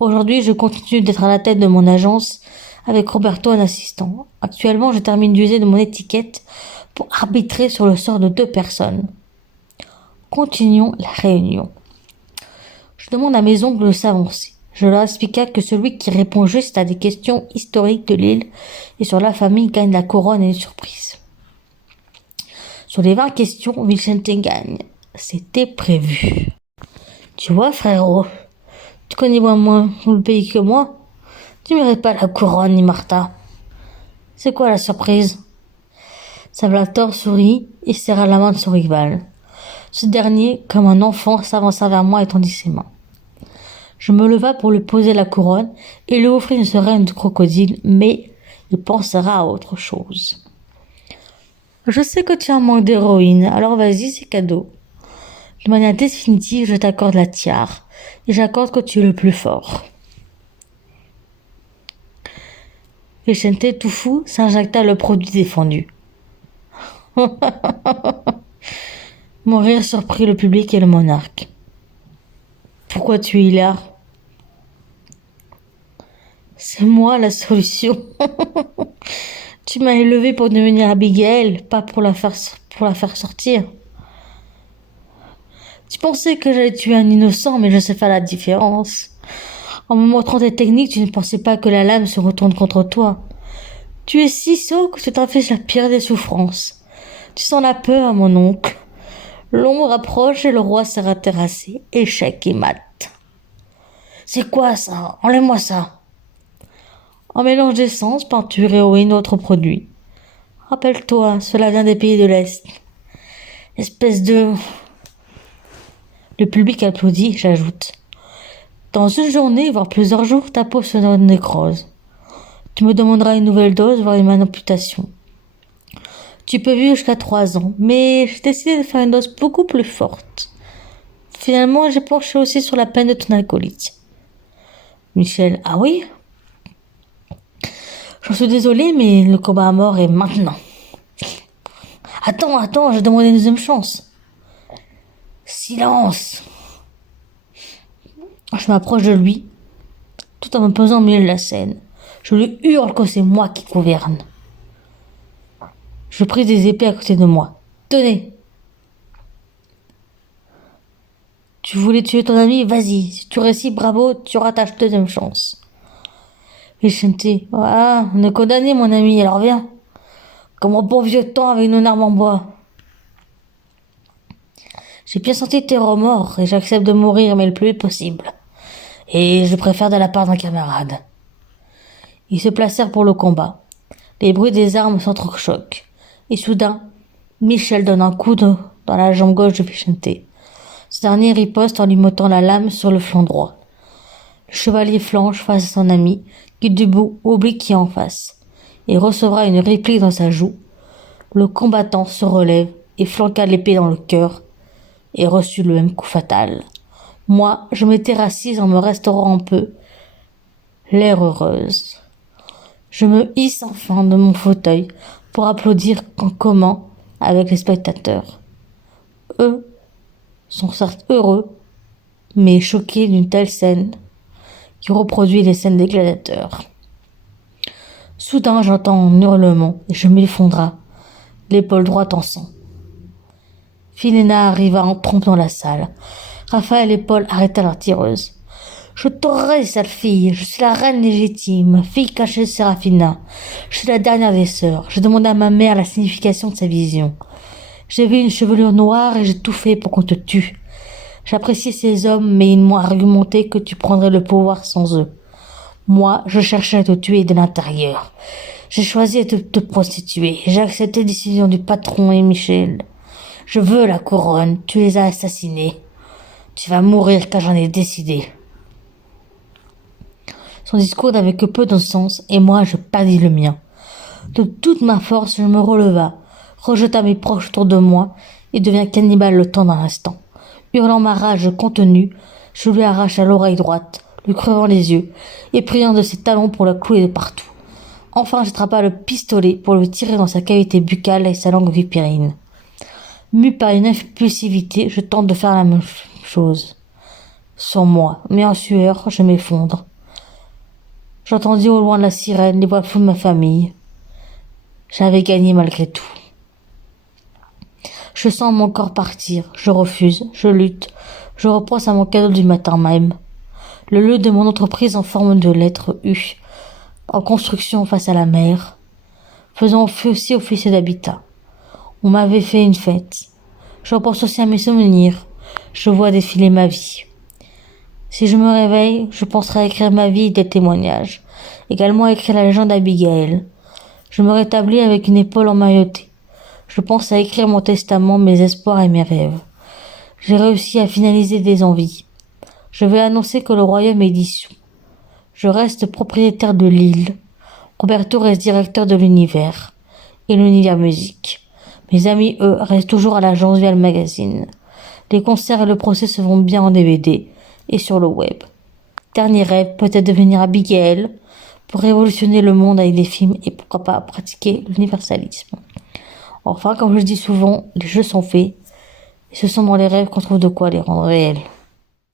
Aujourd'hui, je continue d'être à la tête de mon agence avec Roberto en assistant. Actuellement, je termine d'user de mon étiquette pour arbitrer sur le sort de 2 personnes. Continuons la réunion. Je demande à mes oncles de s'avancer. Je leur expliqua que celui qui répond juste à des questions historiques de l'île et sur la famille gagne la couronne et une surprise. Sur les 20 questions, Vicente gagne. C'était prévu. Tu vois, frérot, tu connais moins le pays que moi. Tu mérites pas la couronne ni Martha. C'est quoi la surprise? Salvatore sourit et serra la main de son rival. Ce dernier, comme un enfant, s'avança vers moi et tendit ses mains. Je me leva pour lui poser la couronne et lui offrir une seringue de crocodile, mais il pensera à autre chose. Je sais que tu as un manque d'héroïne, alors vas-y, c'est cadeau. De manière définitive, je t'accorde la tiare et j'accorde que tu es le plus fort. Vicente, tout fou, s'injecta le produit défendu. Mon rire surprit le public et le monarque. Pourquoi tu es là? C'est moi la solution. Tu m'as élevé pour devenir Abigail, pas pour la faire sortir. Tu pensais que j'allais tuer un innocent, mais je sais faire la différence. En me montrant tes techniques, tu ne pensais pas que la lame se retourne contre toi. Tu es si sot que tu t'infliges la pire des souffrances. Tu sens la peur, mon oncle. L'ombre approche et le roi sera terrassé. Échec et mat. C'est quoi ça? Enlève-moi ça. Un mélange d'essence, peinture, héroïne ou autre produit. Rappelle-toi, cela vient des pays de l'Est. Espèce de... Le public applaudit, j'ajoute. Dans une journée, voire plusieurs jours, ta peau se nécrose. Tu me demanderas une nouvelle dose, voire une amputation. Tu peux vivre jusqu'à 3 ans, mais j'ai décidé de faire une dose beaucoup plus forte. Finalement, j'ai penché aussi sur la peine de ton acolyte. Michel, ah oui? J'en suis désolé, mais le combat à mort est maintenant. Attends, je demande une deuxième chance. Silence! Je m'approche de lui, tout en me posant au milieu de la scène. Je lui hurle que c'est moi qui gouverne. Je pris des épées à côté de moi. Tenez! Tu voulais tuer ton ami? Vas-y. Si tu réussis, bravo, tu auras ta deuxième chance. Vicente, voilà, on est condamné, mon ami, alors viens. Comme un bon vieux temps avec nos armes en bois. J'ai bien senti tes remords et j'accepte de mourir, mais le plus vite possible. Et je préfère de la part d'un camarade. Ils se placèrent pour le combat. Les bruits des armes s'entrechoquent. Et soudain, Michel donne un coup dans la jambe gauche de Vicente. Ce dernier riposte en lui mettant la lame sur le flanc droit. Le chevalier flanche face à son ami, qui debout oublie qui est en face, et recevra une réplique dans sa joue. Le combattant se relève et flanqua l'épée dans le cœur, et reçut le même coup fatal. Moi, je m'étais assise en me restaurant un peu, l'air heureuse. Je me hisse enfin de mon fauteuil pour applaudir en commun avec les spectateurs. Eux sont certes heureux, mais choqués d'une telle scène qui reproduit les scènes des gladiateurs. Soudain, j'entends un hurlement et je m'effondra, l'épaule droite en sang. Philéna arriva en trompe dans la salle. Raphaël et Paul arrêta leur tireuse. Je t'aurai, sale fille. Je suis la reine légitime, fille cachée de Séraphina. Je suis la dernière des sœurs. Je demandai à ma mère la signification de sa vision. J'ai vu une chevelure noire et j'ai tout fait pour qu'on te tue. J'appréciais ces hommes, mais ils m'ont argumenté que tu prendrais le pouvoir sans eux. Moi, je cherchais à te tuer de l'intérieur. J'ai choisi de te prostituer. J'ai accepté la décision du patron et Michel. Je veux la couronne. Tu les as assassinés. Tu vas mourir car j'en ai décidé. Son discours n'avait que peu de sens, et moi je perdis le mien. De toute ma force, je me releva, rejeta mes proches autour de moi, et devint cannibale le temps d'un instant. Hurlant ma rage contenue, je lui arracha l'oreille droite, lui crevant les yeux, et priant de ses talons pour le clouer de partout. Enfin, j'attrapa le pistolet pour le tirer dans sa cavité buccale et sa langue vipérine. Mue par une impulsivité, je tente de faire la même chose. Sans moi, mais en sueur, je m'effondre. J'entendis au loin la sirène, les voix floues de ma famille. J'avais gagné malgré tout. Je sens mon corps partir. Je refuse. Je lutte. Je repense à mon cadeau du matin même. Le lieu de mon entreprise en forme de lettre U, en construction face à la mer, faisant aussi officier d'habitat. On m'avait fait une fête. Je repense aussi à mes souvenirs. Je vois défiler ma vie. Si je me réveille, je penserai à écrire ma vie et des témoignages. Également à écrire la légende d'Abigail. Je me rétablis avec une épaule emmaillotée. Je pense à écrire mon testament, mes espoirs et mes rêves. J'ai réussi à finaliser des envies. Je vais annoncer que le royaume est dissous. Je reste propriétaire de l'île. Roberto reste directeur de l'univers. Et l'univers musique. Mes amis, eux, restent toujours à l'agence via le magazine. Les concerts et le procès se vont bien en DVD et sur le web. Dernier rêve, peut-être devenir Abigail pour révolutionner le monde avec des films et pourquoi pas pratiquer l'universalisme. Enfin, comme je le dis souvent, les jeux sont faits et ce sont dans les rêves qu'on trouve de quoi les rendre réels.